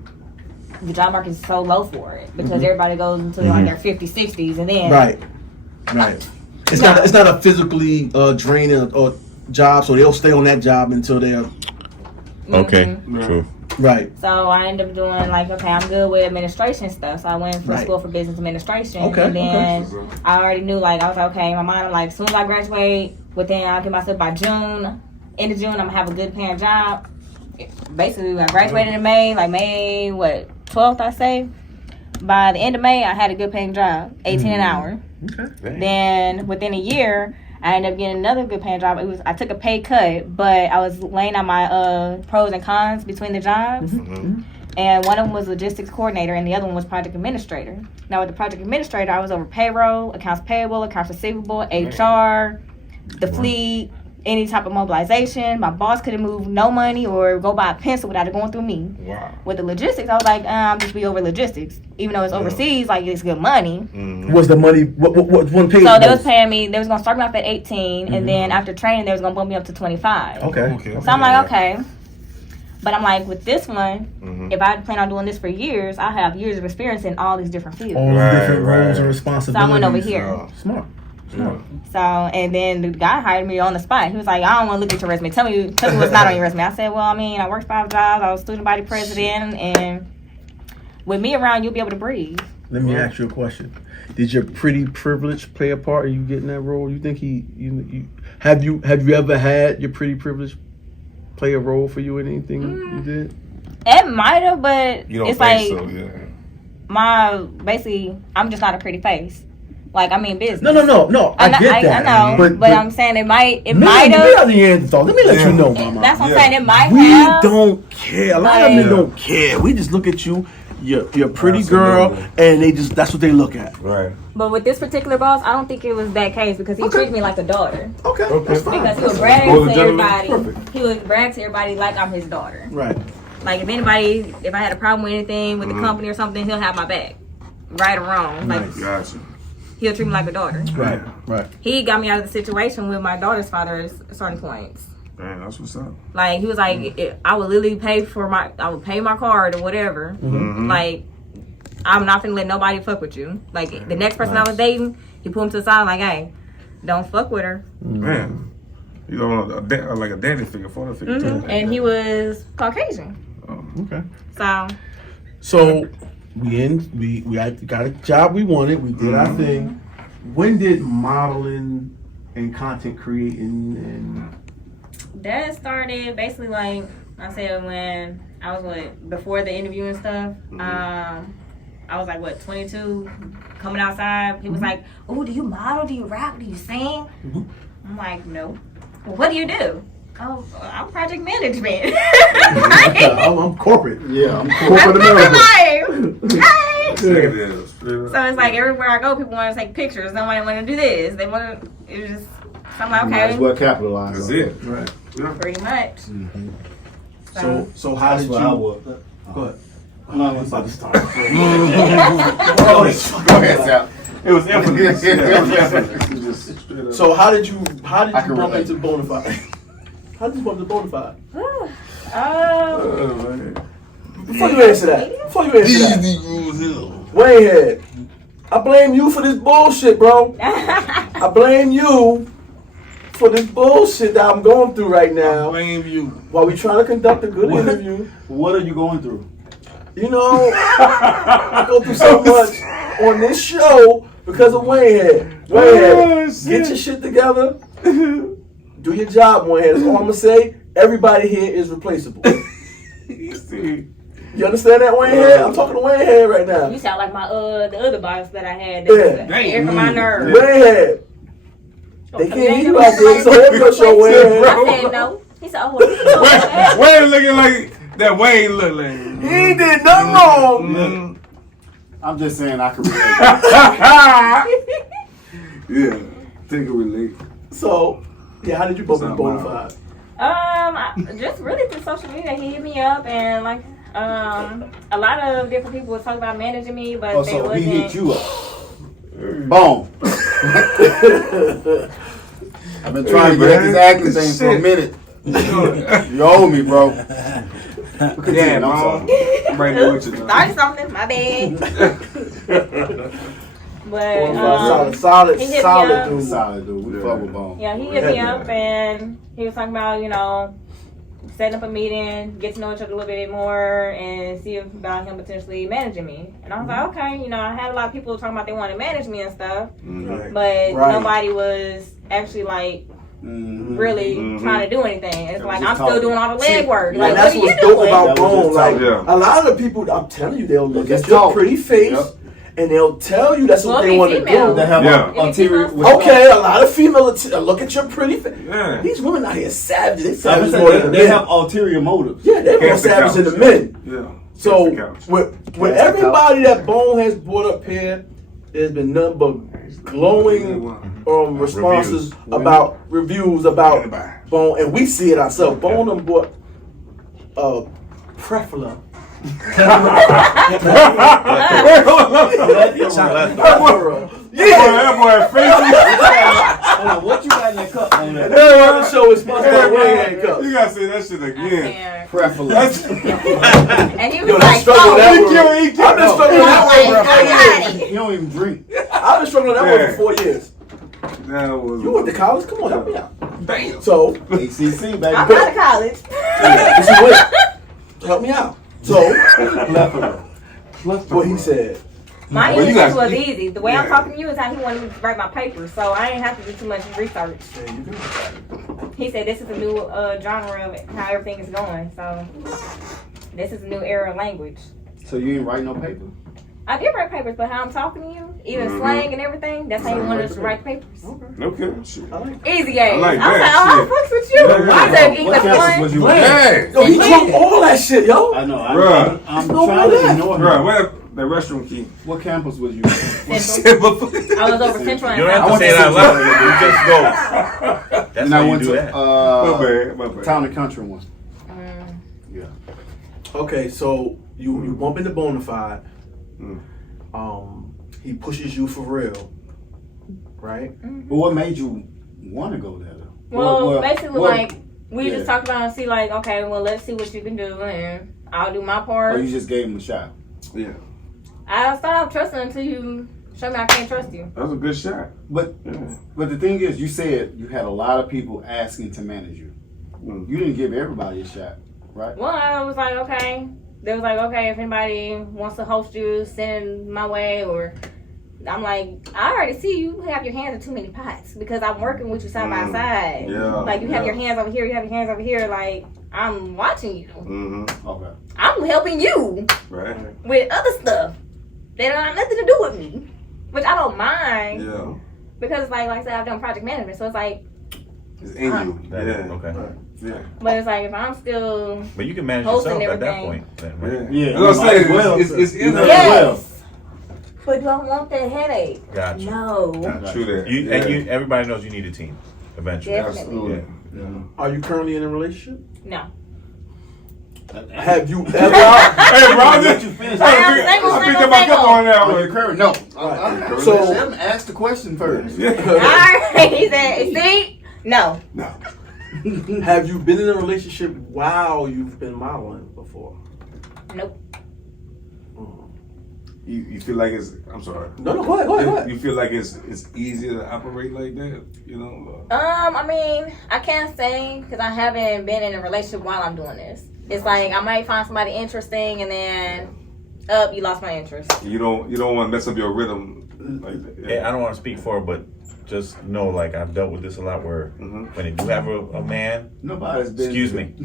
the job market is so low for it because everybody goes into like their 50s, 60s, and then right. It's not a physically draining or job, so they'll stay on that job until they're true. Right. So I ended up doing like, okay, I'm good with administration stuff. So I went for school for business administration. And then I already knew, like, I was like, okay, in my mind, I'm like, as soon as I graduate, I'll get myself by June, end of June, I'm gonna have a good paying job. Basically, I graduated in May, like May, 12th, I say. By the end of May, I had a good paying job, 18 an hour. Okay. Then within a year, I ended up getting another good paying job. I took a pay cut, but I was laying out my pros and cons between the jobs. And one of them was logistics coordinator, and the other one was project administrator. Now with the project administrator, I was over payroll, accounts payable, accounts receivable, HR, the fleet, any type of mobilization. My boss couldn't move no money or go buy a pencil without it going through me. Wow. With the logistics, I was like, I'm just be over logistics. Even though it's overseas, like it's good money. Was the money, what one paid? So they was paying me, they was going to start me off at 18, and then after training, they was going to bump me up to 25. Okay. So I'm like, okay. But I'm like, with this one, if I plan on doing this for years, I have years of experience in all these different fields. All different roles and responsibilities. So I went over here. Smart. So, and then the guy hired me on the spot. He was like, I don't want to look at your resume. Tell me what's not on your resume. I said, well, I mean, I worked 5 jobs. I was student body president. And with me around, you'll be able to breathe. Let me ask you a question. Did your pretty privilege play a part in you getting that role? You think have you ever had your pretty privilege play a role for you in anything you did? It might have, but You don't it's think like so, yeah. basically, I'm just not a pretty face. Like, I mean business. No. I get that. I know, but I'm saying it might have. Let me let you know, Mama. That's what I'm saying. It might we have. We don't care. A lot of men don't care. We just look at you. You're a pretty girl, and that's what they look at. Right. But with this particular boss, I don't think it was that case because he treated me like a daughter. Okay. That's fine. Because he would brag to everybody. He would brag to everybody like I'm his daughter. Right. Like if I had a problem with anything with the company or something, he'll have my back, right or wrong. Like, Gotcha. he'll treat me like a daughter. Right. He got me out of the situation with my daughter's father at certain points. Man, that's what's up. Like, he was like, I would literally pay my card or whatever. Like, I'm not gonna let nobody fuck with you. Like, the next person I was dating, he pulled him to the side like, hey, don't fuck with her. Man, you know, like a daddy figure, father figure. And he was Caucasian. Okay. So we got a job we wanted. We did our thing. When did modeling and content creating and that started basically, like I said, when I was before the interview and stuff. I was like 22, coming outside. He was like, "Oh, do you model? Do you rap? Do you sing?" I'm like, "No." Well, what do you do? Oh, I'm project management. I'm corporate. Yeah, I'm corporate America. So it's like everywhere I go, people want to take pictures. Nobody want to do this. They want to. It's just. So I'm like, okay. Might as well capitalize. That's it. Right. Pretty much. So how did you? Go ahead. No, I'm about to start. Go ahead, Sal. It was infamous. So how did you bump into Bonafide? How did you bump into Bonafide? Before you answer that, Waynehead, I blame you for this bullshit, bro. I blame you for this bullshit that I'm going through right now. I blame you. While we trying to conduct a good interview. What are you going through? You know, I go through so much on this show because of Waynehead. Waynehead, get your shit together. Do your job, Waynehead. That's all I'm gonna say. Everybody here is replaceable. You understand that, Waynehead? I'm talking to Waynehead right now. You sound like my the other boss that I had. That air from my nerves. Waynehead. They can't hear you out there. It's a radio show, Waynehead. I said no. He said, oh, Wayne looking like that. Wayne look like he did nothing wrong. I'm just saying I can relate. yeah, think of relate. So, yeah, how did you both be bonafide? Just really through social media. He hit me up and like a lot of different people was talking about managing me, but they so wasn't. he hit you up. Boom. I've been trying to get this acting thing for a minute. You owe me, bro. Yeah, mom. I'm right there with you. Started something, my bad. But solid he hit me up. dude. Solid dude. We fuck with Bone. Yeah, he hit me up and he was talking about, you know, setting up a meeting, get to know each other a little bit more, and see about him potentially managing me. And I was like, okay, you know, I had a lot of people talking about they want to manage me and stuff, but nobody was actually like really trying to do anything. It's like I'm still doing all the leg work. Like, that's what are what's you dope doing? about Bone. Like a lot of the people, I'm telling you, they'll look at your pretty face. And they'll tell you that's what they want to do. They have ulterior. Okay, a lot of females look at your pretty face. Yeah. These women out here savages. They savage more than they have ulterior motives. Yeah, they're more savage than the men. Yeah. So with everybody that Bone has brought up here, there's been nothing but glowing responses about reviews about Bone, and we see it ourselves. Bone done bought Prefla. That boy fancy. What you got in that cup? The show is sponsored by Waynehead cup. You gotta say that shit again. Preference. And he was like, I've been struggling with that word for 4 years. You don't even drink. I've been struggling with that word for 4 years. You went to college? Come on, help me out. Bam. So ACC, baby. I'm out of college. Help me out. So, what he said. My English was easy. The way I'm talking to you is how he wanted me to write my papers, so I didn't have to do too much research. He said this is a new genre of how everything is going, so this is a new era of language. So you didn't write no paper? I did write papers, but how I'm talking to you, even slang and everything, that's how you wanted us to write papers. Okay. Easy game. I like I was that like, oh, fucks with you. I said English was you one. in? Yo, he took all that shit, yo. I know. I'm No trying to ignore Bro, him. where the restroom key? What campus was you? Central. I was over Central and You don't have to South. say it out loud. You just go. That's And how I you went do to that. My bad. Town and Country one. Yeah. Okay, so you bump into Bonafide. He pushes you for real, right? But what made you want to go there? Well, basically, like, we just talked about and see, like, okay, well, let's see what you can do, and I'll do my part. Or you just gave him a shot? Yeah. I'll start off trusting until you show me I can't trust you. That was a good shot. But the thing is, you said you had a lot of people asking to manage you. You didn't give everybody a shot, right? Well, I was like, okay. They was like, okay, if anybody wants to host you, send it my way, or I'm like, I already see you have your hands in too many pots because I'm working with you side by side. Yeah. Like, you have your hands over here, you have your hands over here. Like, I'm watching you. Okay. I'm helping you with other stuff that don't have nothing to do with me, which I don't mind. Yeah. Because, like I said, I've done project management, so it's like, it's in you. Okay. Yeah. but it's like if I'm still But you can manage hosting yourself at that everything. point. Then, right? Yeah. I was gonna say, it's in her. Yes. But do I want that headache? Gotcha. No. True that. And everybody knows you need a team eventually. Definitely. Yeah. Are you currently in a relationship? No. Have you ever? Hey, bro, I Single. picked up on that one. Current? No. So Let him ask the question first. Alright. He said, see? No. have you been in a relationship while you've been modeling before? Nope. You feel like it's? I'm sorry. No, go ahead. You feel like it's easier to operate like that? You know? I mean, I can't say because I haven't been in a relationship while I'm doing this. It's like I might find somebody interesting and then you lost my interest. You don't want to mess up your rhythm like that. I don't want to speak for her, but just know, like, I've dealt with this a lot where when you have a man, Nobody's been. excuse me,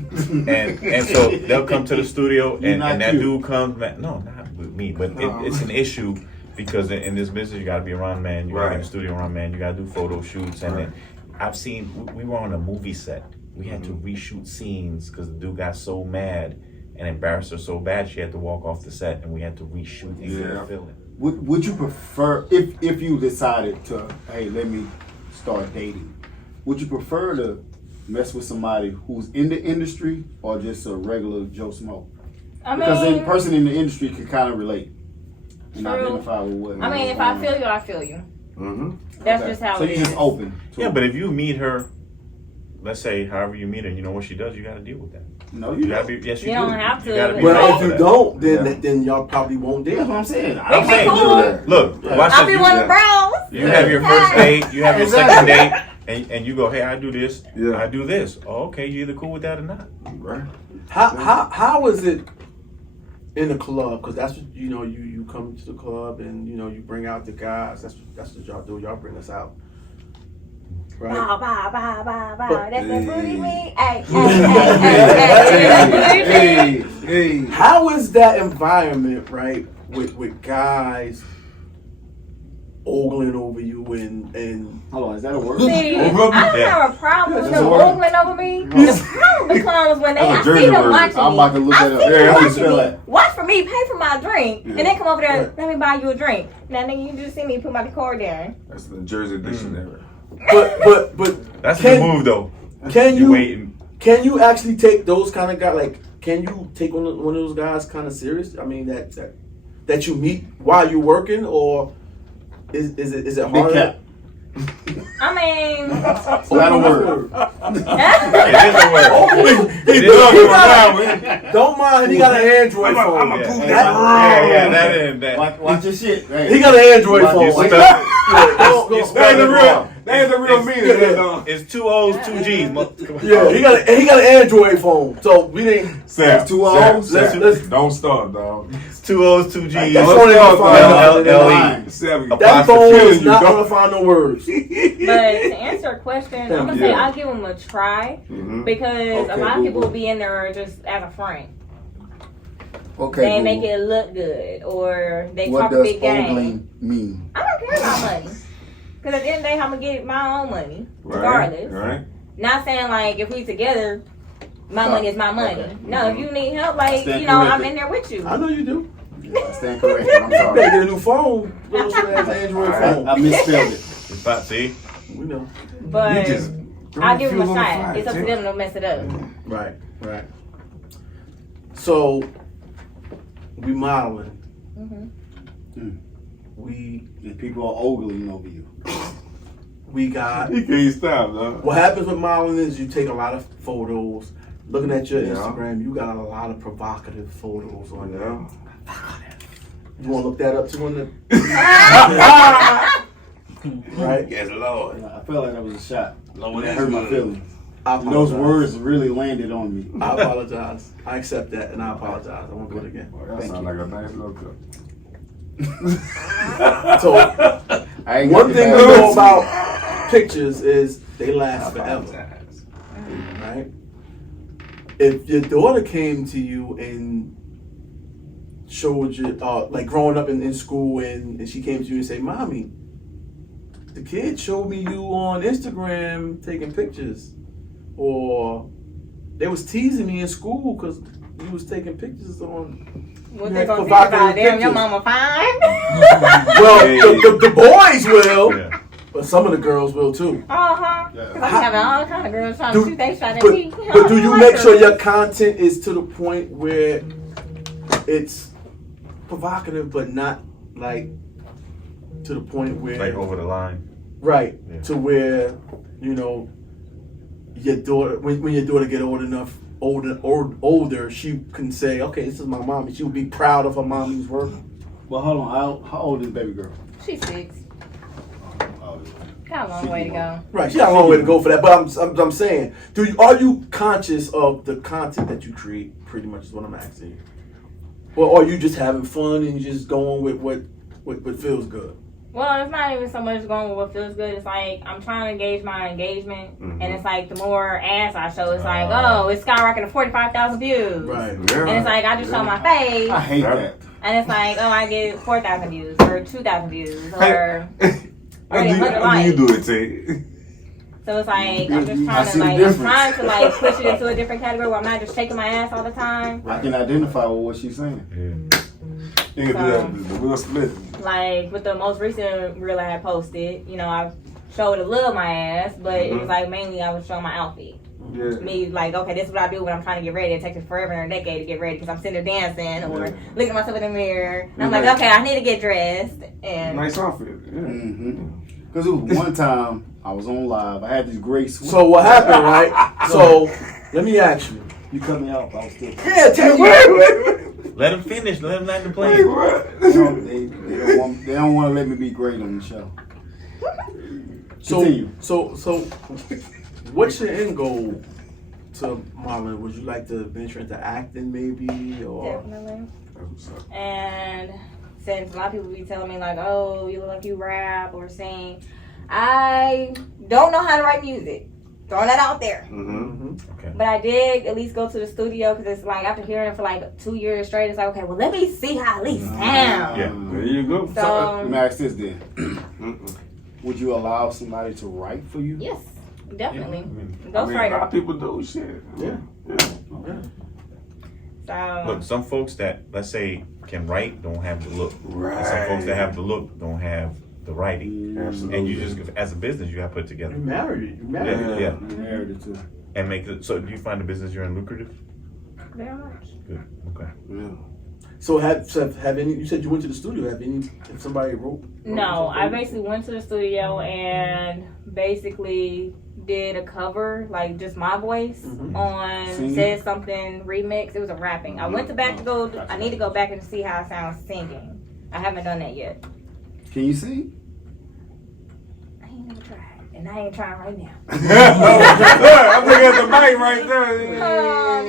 and so they'll come to the studio and that you. dude comes, man, no, not with me, but it's an issue because in this business you got to be around men, you got to be in the studio around men, you got to do photo shoots, and then I've seen, we were on a movie set, we had to reshoot scenes because the dude got so mad and embarrassed her so bad she had to walk off the set and we had to reshoot and get her feeling. Would you prefer, if you decided to, hey, let me start dating, would you prefer to mess with somebody who's in the industry or just a regular Joe Schmo? Because the person in the industry can kind of relate and identify with what. I mean, if I feel you, I feel you. That's just how so it is. you're just open. Yeah, but if you meet her, let's say however you meet her, and you know what she does, you got to deal with that. No, you don't. Yes, You don't have to. gotta be Well, ready if for you that. don't, then y'all probably won't date. That's what I'm saying. I'm saying, look, watch I'll this. be one of the bros. You have your first date, you have your second date, and you go, hey, I do this, I do this. Oh, okay, you either cool with that or not. Right. How is it in the club? Because that's what you come to the club and you bring out the guys. That's what y'all do. Y'all bring us out. Right. Bow, bow, bow, bow, bow. But- That's that booty me. Hey, Hey. How is that environment, right? With guys ogling over you and hold on, is that a word? See, I don't have a problem with them ogling over me. The problem becomes when I see them watching me. I'm about to look I that see up. them Yeah, watching me. Watch for me, pay for my drink, and then come over there, let me buy you a drink. Now, nigga, you just see me put my card down. That's the Jersey dictionary. But That's the move though. Can You you waiting. Can you actually take those kind of guys? Like, can you take one of those guys kind of serious? I mean, that you meet while you're working, or is it hard? Big cap. I mean, That's not a word. It is a word. Don't mind, he got an Android phone. I'm a prove that that. Watch your shit. Hey. He got an Android phone. That is a real meaning. It's 2 O's, 2 G's. Yeah, he got an Android phone. So we didn't. Sam, 2 O's. Let's don't start, dog. It's 2 O's, 2 G's. That's one of the L-L-E. That phone is not gonna find no words. but to answer your question, I'm gonna say I'll give them a try because a lot of people will be in there just as a friend. Okay. They make it look good or they what talk a does big game. ogling mean? I don't care about money because at the end of the day, I'm gonna get my own money regardless. Right. Not saying like if we together, my money is my money. Okay. No, if you need help, like Stand I'm corrected. in there with you. I know you do. I stand corrected. I'm You better sorry. get a new phone. Those ass Android phone. I misspelled it. See? We know. But You just I'll give them a fuel on the shot. fire, It's up to Jay. them to mess it up. Right. So we modeling. We And people are ogling over you. got. You can't stop, dog. What happens with modeling is you take a lot of photos. Looking at your Yeah. Instagram, you got a lot of provocative photos on there. Yeah. You want to look that up too on the right? Yes, Lord. I felt like that was a shot. Lord, That hurt my feelings. I Those apologize. words really landed on me. I apologize. I accept that and I apologize. I won't do it again. Boy, that sound like a nice little cup. So I ain't one got thing the we bad know about pictures is they last forever. Right? If your daughter came to you and showed you, like growing up in school, and she came to you and say, "Mommy, the kid showed me you on Instagram taking pictures," or they was teasing me in school because you was taking pictures on. What You they had gonna think provocative about? Damn, your pictures. mama fine. Well, the boys will, Yeah. but some of the girls will too. Cause I'm having all kind of girls trying to shoot they shot at But, me. but do you make sure your content is to the point where it's provocative, but not like to the point where Like over the line. right Yeah. to where your daughter when your daughter get older, she can say, okay, this is my mommy. She will be proud of her mommy's work. Well, hold on. How old is the baby girl? She's 6. Oh, Got a long way to go. Right, she got a long way to go for that. But I'm saying, are you conscious of the content that you create? Pretty much is what I'm asking. Or are you just having fun and you just going with what feels good? Well, it's not even so much going with what feels good. It's like I'm trying to gauge my engagement, and it's like the more ads I show, it's like, oh, it's skyrocketing to 45,000 views. Right. And it's like I just show my face, I hate that. and it's like, oh, I get 4,000 views or 2,000 views or How do you do it, Tay? So it's like I'm just I see the trying difference. to like push it into a different category where I'm not just shaking my ass all the time. I can identify with what she's saying. You can do that. The Will Smith. Like with the most recent reel I had posted, you know, I showed a little of my ass, but it was like mainly I was showing my outfit. Yeah. Me like, okay, this is what I do when I'm trying to get ready. It takes me forever and a decade to get ready because I'm sitting there dancing or looking at myself in the mirror. And I'm like, okay, I need to get dressed. And Nice outfit. Yeah. Because it was one time I was on live. I had this gray sweat. So what happened, right? So let me ask you. You cut me off. I was still. Yeah, tell me. Wait. Let him finish. Let him land the plane. They don't want to let me be great on the show. So what's your end goal to Marlon? Would you like to venture into acting maybe? Or? Definitely. And since a lot of people be telling me like, oh, you look like you rap or sing, I don't know how to write music. Throwing that out there. Okay. But I did at least go to the studio because it's like after hearing it for like 2 years straight, it's like, okay, well, let me see how at least sound. Yeah. There you go. So, Let me ask this then. Would you allow somebody to write for you? yes, definitely. a lot Ghostwriter. of people do shit. Yeah. So, Look, some folks that, let's say, can write don't have the look. Right. And some folks that have the look don't have the writing. Absolutely. And you just, as a business, you got to put it together. You married it. You married Yeah. it. Yeah. You married it too. And make it. So, do you find the business you're in lucrative? very much. Good. Okay. Yeah. So have any? You said you went to the studio. If somebody wrote? No, I something? basically went to the studio and basically did a cover, like just my voice on Singing? Said Something remix. It was a rapping. I went to back to go. I need to go back and see how I sound singing. I haven't done that yet. Can you sing? I ain't never tried, and I ain't trying right now. I'm looking at the mic right there.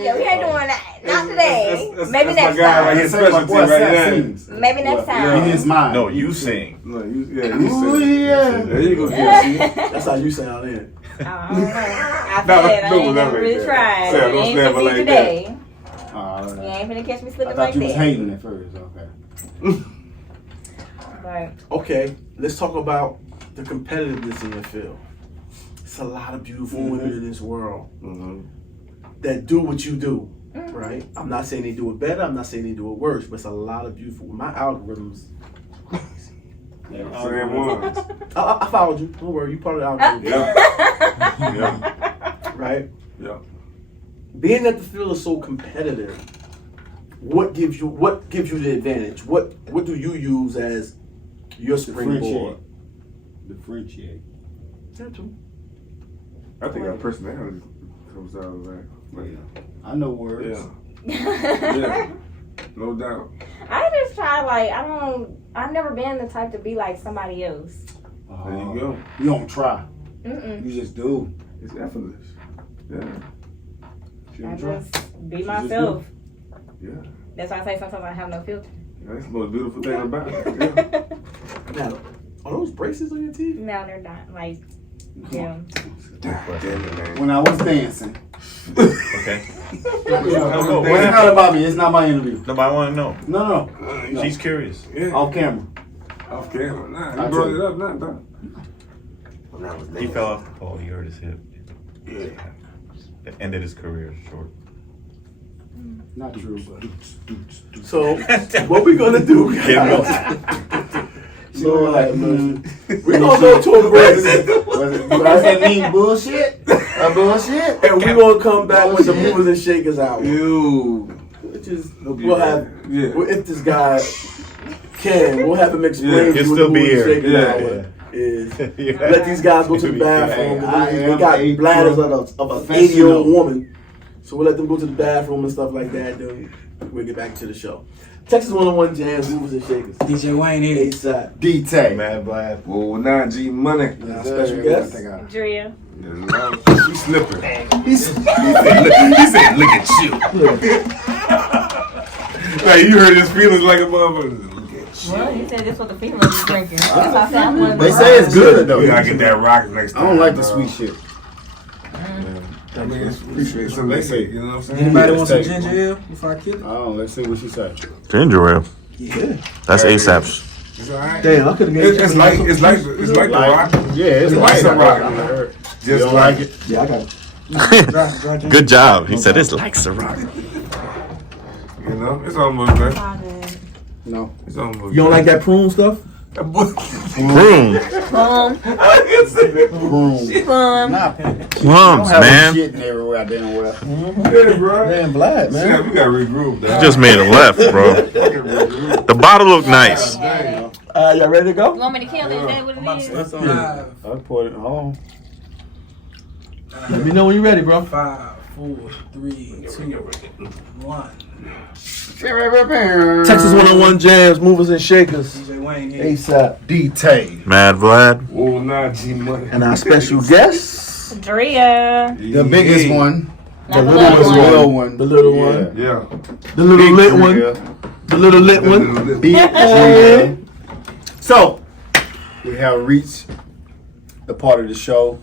Yeah, we ain't doing that. Not today. Maybe that's next my guy right time. here, Say my specialty boy right Seth there. sings. Maybe next time. In his mind. No, you sing. No, you Ooh, say. yeah. There you go, Casey. That's how you sound in. I don't know. I No, said I no, ain't no, never like really that. tried. Sarah, It don't ain't stand for for me like today. that. You ain't finna catch me I slipping thought like you was that. hating at first. Okay. But Okay, let's talk about the competitiveness in your field. It's a lot of beautiful women in this world that do what you do, right? I'm not saying they do it better. I'm not saying they do it worse, but it's a lot of beautiful. My algorithms. Same ones. I followed you. Don't worry, you part of the algorithm, Yeah. right? Yeah. Being that the field is so competitive, what gives you the advantage? What do you use as your springboard? Differentiate. I think our personality comes out of that. But I know words. yeah. Yeah. No doubt. I just try I've never been the type to be like somebody else. There you go. You don't try. Mm-mm. You just do. It's effortless. Yeah. You I don't try. just be just myself. Yeah. That's why I say sometimes I have no filter. That's the most beautiful thing about it. Yeah. Now, are those braces on your teeth? No, they're not. Like, yeah. Damn it, man. When I was dancing. Okay. It's not about me. It's not my interview. No, but I want to know. No. She's curious. Yeah. Off camera. Off camera. Nah, I you brought tell it up. Nah, nah. He fell off the pole. He hurt his hip. Yeah. The end of his career is short. Not true, but. So, what we gonna do, Get guys? So, like, We're gonna go to a break, I said mean bullshit? Bullshit? and we're gonna come back with the movers and shakers hour. Which is we'll have if this guy can, we'll have him explain He'll what still the be movers and here. shakers Yeah. hour is. Yeah. Let these guys go to the bathroom. Hey, They got I am bladders a of an professional. 80-year-old woman, so we'll let them go to the bathroom and stuff like that. Then we'll get back to the show. Texas 101 Jams, Movers and Shakers. DJ Waynehead. A$AP. D-Tay. Mad Vlad. Whoa, 9G money. Special guest. Drea. You slipping. He said, Look at you. Like, you hurt his feelings like a motherfucker. Look at you. Well, he said this was the female was drinking. That's why I said I'm one of they the say it's good though. We gotta get that rock next I time. don't like the bro. sweet shit. I mean, it's a liquid, you know what I'm saying? Anybody want some Let's take it. ginger ale before I kill it? Oh, let's see what she said. Ginger ale. Yeah. That's A$AP's. It's alright. Damn, I could have gave It's like the rock. Yeah, it's like like the rock. You Just don't like it? Yeah, I got it. Good job. He said it's like Ciroc. You know, it's almost there. No. It's almost. You don't like that prune stuff? Room. Plum. Plum. Nah, Plums, man. shit everywhere I damn well. Yeah, bro. Man, Vlad, man. Yeah, we gotta regroup, You dog. just made a left, bro. The bottle looked nice. Y'all ready to go? You want me to kill it? Is that what it is? That's on live. I put it on. Let me know when you're ready, bro. 5, 4, 3, 2, 1. Texas 101 Jams, Movers and Shakers. DJ Waynehead. A$AP. D-Tay. Mad Vlad. Whoa, 9G money. And our special guest, Drea. The biggest one. Not the little little one. one. Little one. the little one, Yeah. the little Big lit one, Drea. the little lit one. Big Drea. So, we have reached the part of the show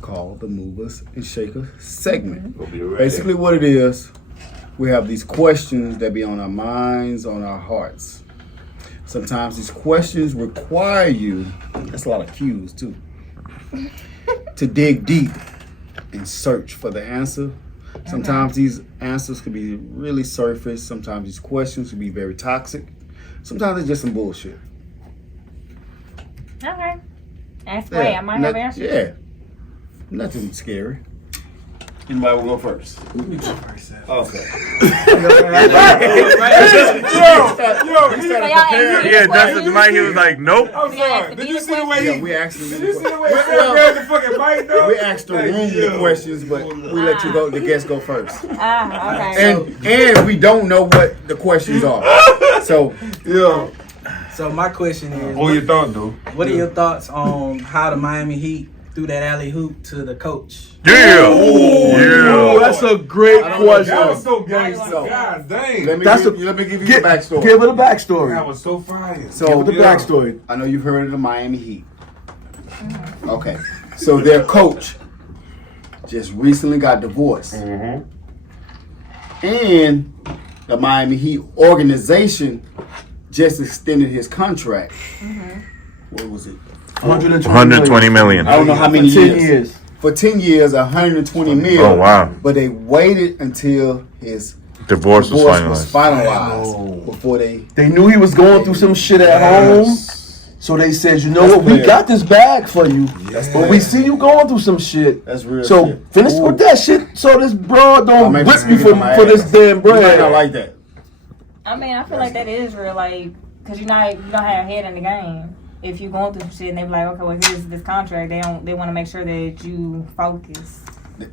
called the Movers and Shakers segment. We'll be ready. Basically what it is, we have these questions that be on our minds, on our hearts. Sometimes these questions require you, that's a lot of cues too, to dig deep and search for the answer. Sometimes these answers can be really surface. Sometimes these questions can be very toxic. Sometimes it's just some bullshit. Okay. Ask away. I might have answers. Yeah. Nothing scary. Anybody will go first? Okay. Yeah, Justin Mike, he was like, nope. I'm sorry. Did you see the way Yeah, he? we actually Did you see the way he grabbed the fucking mic, though? we asked the room the questions, but we let you go. The guest go first, Ah, okay. and we don't know what the questions are. So Yeah. So my question is, What you thought, dude? what are your thoughts on how the Miami Heat threw that alley hoop to the coach? Yeah. Oh, that's a great That was question. so gangster. God dang. let me That's give, a- let me give you Give the backstory. it a backstory. That was so fire. So Give it the Yeah. backstory. I know you've heard of the Miami Heat. Okay, so their coach just recently got divorced, and the Miami Heat organization just extended his contract. What was it? 120 million. I don't know how many 10 years. For 10 years, 120 million. Oh, wow. But they waited until his Divorce was divorce was finalized. finalized before they. They knew he was going through some shit at home. So they said, you know That's what, we fair. got this bag for you. But we see you going through some shit. That's real So shit. finish with that shit so this broad don't I'll whip make you sure you get for my this ass. damn You might bread. not like that. I mean, I feel like that is real, like, because you don't have your head in the game. If you're going through some shit and they be like, okay, well, here's this contract, they want to make sure that you focus.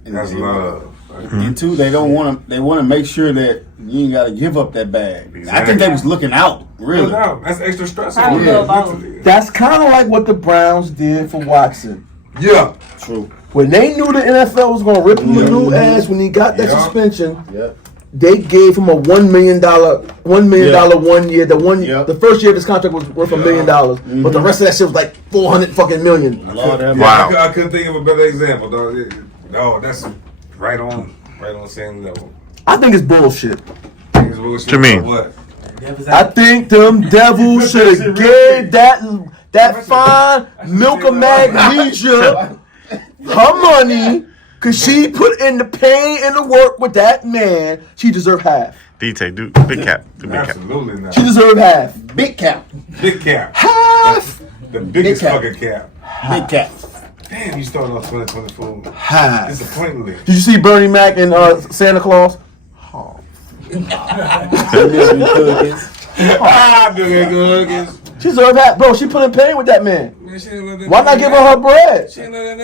That's love. And two, they want to make sure that you ain't got to give up that bag. I think Exactly. they was looking out, really. No, that's extra stress. Probably on a you, little both. mentally. That's kind of like what the Browns did for Watson. Yeah. True. When they knew the NFL was going to rip him a new ass when he got that Yeah. suspension, Yeah. they gave him a $1 million $1 million Yeah. 1 year. Yeah. The first year of his contract was worth $1 million, but the rest of that shit was like 400 fucking million. Lord have Wow. I couldn't think of a better example, dog. No, that's right on same level. I think it's bullshit. What you mean? What? I think them devils should have gave that fine milk of magnesia her money, cause she put in the pain and the work with that man. She deserved half. D-Tay, do big cap. Do big cap. Absolutely not. She deserved half. Big cap. Big cap. Half. The biggest Big cap. fucking cap. Big cap. Damn, you started off 2024. Half. Disappointingly. Did you see Bernie Mac and Santa Claus? She deserved half, bro. She put in pain with that man. Why not give her bread?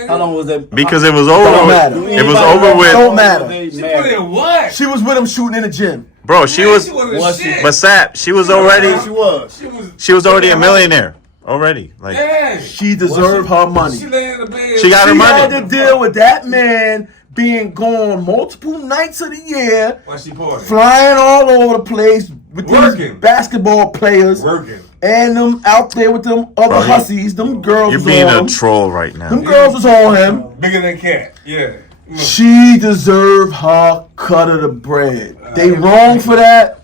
How long was that? Because it was over Don't with. matter. It was over with. Don't matter. She put in what? She was with him shooting in the gym. Bro, she was. Was she? But Sap, she was already. She was already a millionaire. Already, like she deserved her money. She lay in the bed. She got her money. She had to deal with that man being gone multiple nights of the year, Why she partying? flying all over the place with these Working. basketball players, Working. and them out there with them other hussies. Them girls You're was being on a him. troll right now. Them girls was on him. Bigger than cat. Yeah. She deserved her cut of the bread. They wrong for that.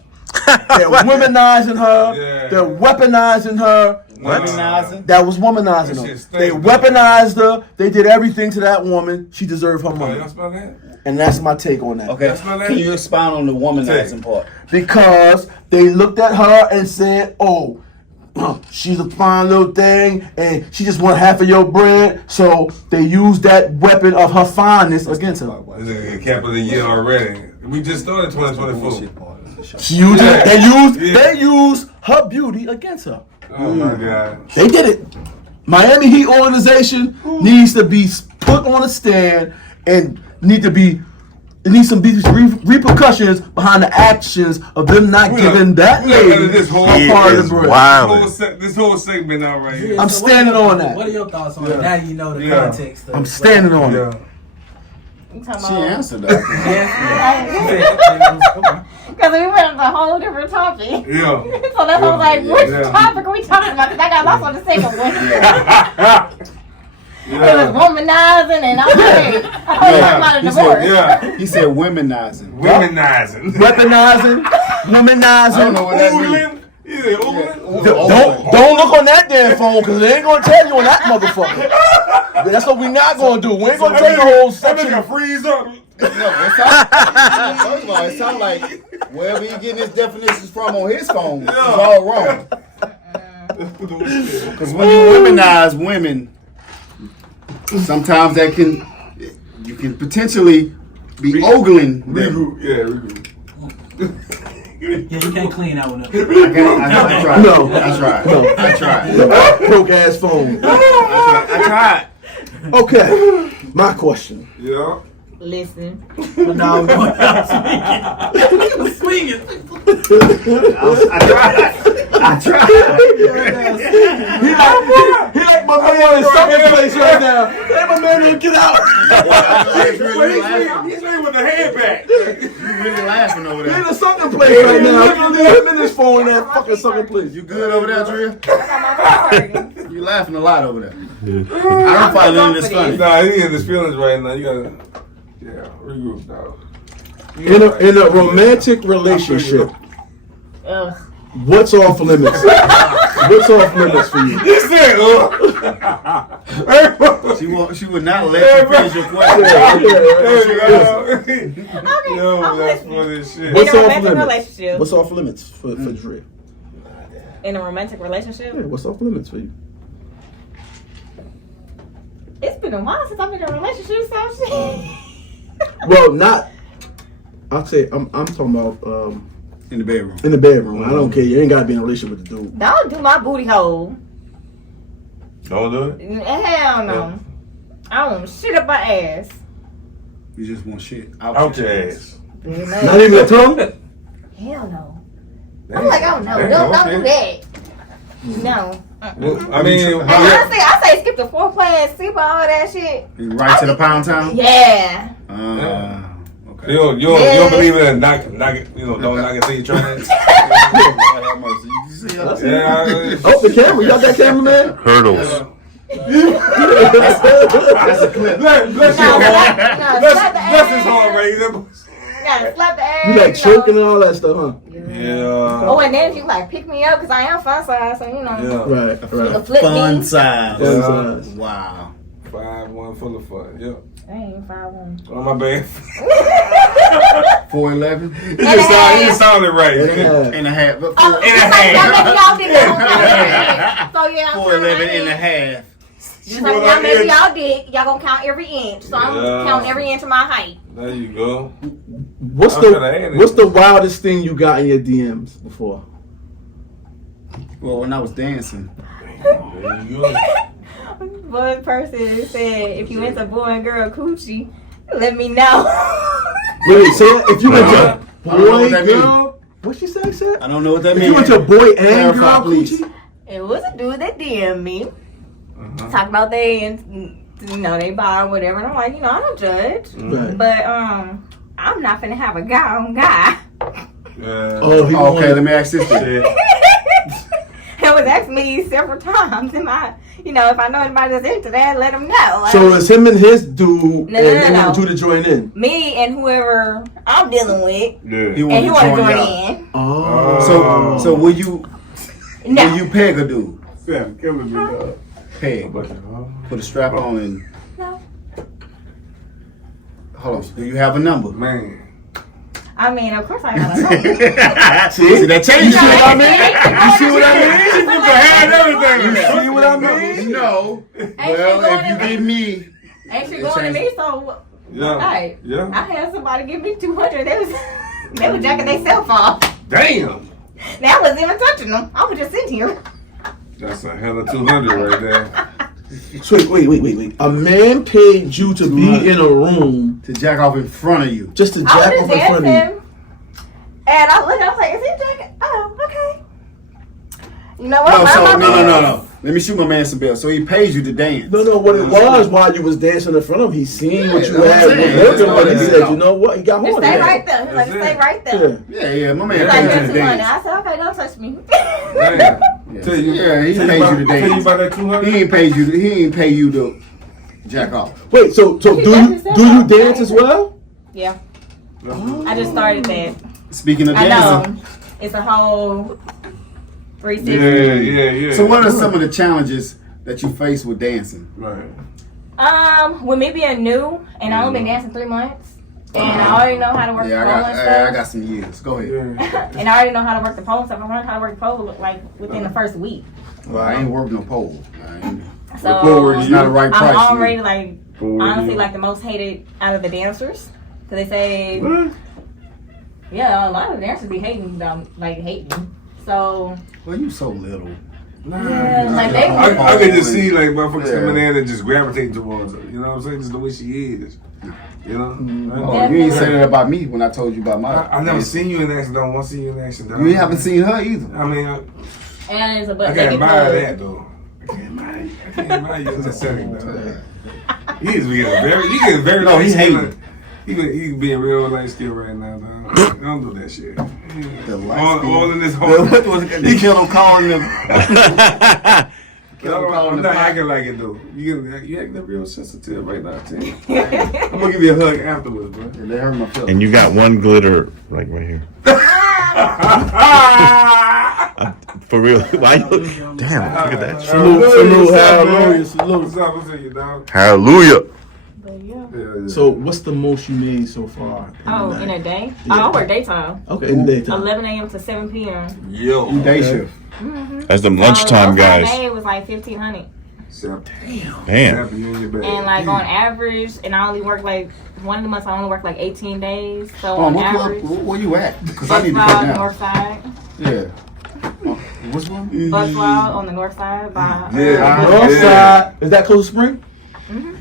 They're womanizing her. Yeah. They're weaponizing her. Womanizing? That was womanizing That her. shit They stink. weaponized her. They did everything to that woman. She deserved her Oh, money. y'all smell that? And that's my take on that. Okay. That's not that. Can you expound on the womanizing part? Because they looked at her and said, oh, she's a fine little thing and she just want half of your bread. So they used that weapon of her fineness against her. This is a cap of the year already. We just started 2024. She used Yeah. They used her beauty against her. Oh my God. They did it. Miami Heat organization needs to be put on a stand and needs some repercussions behind the actions of them not giving that lady This whole a part of is the bread. wild. this whole segment out right here. I'm standing on that. What are your thoughts on it? Now you know the context. Of I'm standing on it. Yeah. She answered that. Because we went on a whole different topic. Yeah. So that's why I was like, which Yeah. topic are we talking about? Because I got lost on the second one. It was Yeah. womanizing and all that. I thought we were talking about a divorce. Yeah. He said womenizing. Womanizing. Weaponizing, I don't womanizing. know what that means. Oogling. You say oogling? Don't look on that damn phone because they ain't gonna tell you on that motherfucker. That's what we not gonna do. We ain't gonna tell you the whole That section. nigga freeze up. No, it sounds like wherever he getting his definitions from on his phone is all wrong. Because when you womanize women, sometimes you can potentially be ogling them. Regroup. Yeah, regroup. Yeah, you can't clean that one up. I tried. No. I tried. No. I tried. Broke ass phone. I tried. Okay, my question. Yeah. Listen. No, he was swinging. I tried. He like my man in second place right now. Hey, my man didn't get out. He's ready with the hand back. You really laughing over He in there. the second place right now. Him in his phone in that fucking second place. You good over there, Drea? I got my priorities. You laughing a lot over there. I don't find none of this funny. Nah, he in his feelings right now. You gotta, regroup, dog. In a romantic relationship, Ugh. what's off limits? What's off limits for you? He said, She would not let you finish your question. Yo, I'm that's listening. funny as shit. What's In a off romantic limits? relationship. What's off limits for Dre? In a romantic relationship? Yeah, what's off limits for you? It's been a while since I've been in a relationship, so shit. Well, not. I'll say I'm talking about In the bedroom. in the bedroom. I don't care. You ain't gotta be in a relationship with the dude. Don't do my booty hole. Don't do it. Hell no. I don't want shit up my ass. You just want shit Out your ass. Not even a tongue. Hell no. I'm like, oh no, don't do that. No. I mean, And honestly, I say skip the foreplay and skip all that shit. Right to the pound town? Yeah. Okay. you don't believe in knock it, don't knock it till you try it. Yeah. Oh, the camera. You got that camera, man? Hurdles. That's a clip. Bless his heart right there. You gotta slap the ass. You like choking and all that stuff, huh? Yeah. Oh, and then if you like pick me up because I am fun size, so you know. Yeah. Right, You can right. flip Fun me. size. Fun size. Wow. 5'1" full of fun. Yep. I ain't 5'1". Oh my bad. 4'11". It just sounded right. And a half. Oh, just like y'all maybe y'all did that. So yeah, I'm 4'11" and a half. Just like y'all maybe y'all did. Y'all gonna count every inch. So I'm counting every inch of my height. There you go. What's the wildest thing you got in your DMs before? Well, when I was dancing. There you go. One person said, if you into boy and girl coochie, let me know. Wait, so if you went to I don't know what boy, that girl, What she said? I don't know what that If means. you went to boy and Clarify, girl please. coochie? It was a dude that DM'd me. Talk about they buy or whatever. And I'm like, I don't judge. Right. But I'm not finna have a guy on guy. Okay, let me ask this then. It was asking me several times. If I know anybody that's into that, let them know. So it's him and his dude, No, and they no. want you to join in. Me and whoever I'm dealing with, Yeah. He and he want want to to join join y'all. in. Oh. So will you peg a dude? Sam, killing me, dog. Peg. Put a strap on and No. hold on. Do you have a number? Man. I mean, of course I got a number. See that changes. You see what I mean? You see what I mean? She put the hand and everything. You see what I mean? No. Ain't Well, she going if you to give me, Ain't she going to me? So, Yeah. hey, Yeah. I had somebody give me 200. They was jacking themselves off. Damn. Now I wasn't even touching them. I was just sitting here. That's a hell of 200 right there. So wait. A man paid you to be in a room to jack off in front of you. just to I jack was off just in front of you. dancing. And I looked, I was like, is he jacking? Oh, okay. You know what? No, so Mind my business. no. Let me shoot my man some bells. So he pays you to dance. No. What it was while you was dancing in front of him, he seen what you that's had what I'm saying. with him, but he That's said, it. you know what? He got Just hold of stay it. right there. He was like, That's stay it. right there. Yeah. Yeah, my man He's like, pays you that's to 200. dance. I said, okay, don't touch me. Damn. Yeah, Tell you, yeah, he tell paid about, you to tell you dance. about that 200? He ain't pay you to jack off. Wait, so do you dance as well? Yeah. I just started that. Speaking of I dancing, know. It's a whole 360. Yeah. so what are some of the challenges that you face with dancing? Right. With me being new, and I only been dancing 3 months, and I already know how to work Yeah, the pole and I stuff. got some years. Go ahead. And I already know how to work the pole and stuff. I learned how to work the pole like within the first week. Well, I ain't working no pole. So It's not the right price. I'm for already you. like For honestly you. like the most hated out of the dancers. Cause they say, yeah, a lot of the dancers be hating them, like hating. So Well, you so little. yeah, like they. I can just see like motherfuckers Yeah. coming in and just gravitating towards her. You know what I'm saying? Just the way she is. You know? Oh, you ain't say that about me when I told you about my. I never seen you in action. Don't want to see you in action. Dog. You haven't seen her either. I mean, And it's a I butt can't naked admire club. that though. I can't admire you in that setting though. He's getting very No, light he's skinned. hating. He being real light skinned right now, dog. Don't do that shit. light skin. All in this whole. What was it? They kept on calling them. I'm not acting like it though. You acting real sensitive right now, Tim. I'm gonna give you a hug afterwards, bro. Yeah, they hurt my feelings. And you got one glitter like right here. For real. Why you? Damn, look at that. Salute, hallelujah, What's salute. up? What's up, you dog? Hallelujah. But yeah. Yeah. So what's the most you made so far? Oh, in a day? Oh, I work daytime. Okay, in the daytime. 11 a.m. to 7 p.m. Yo. You day shift. That's them lunchtime guys. Day was like 1,500. Damn. And like on average, and I only work like one of the months I only work like 18 days. So Oh, on what average, club? Where you at? Because I need to Bus come Wild, down. North Side. Yeah. What's one? Bus Wild on the north side by North side. Is that close to Spring? and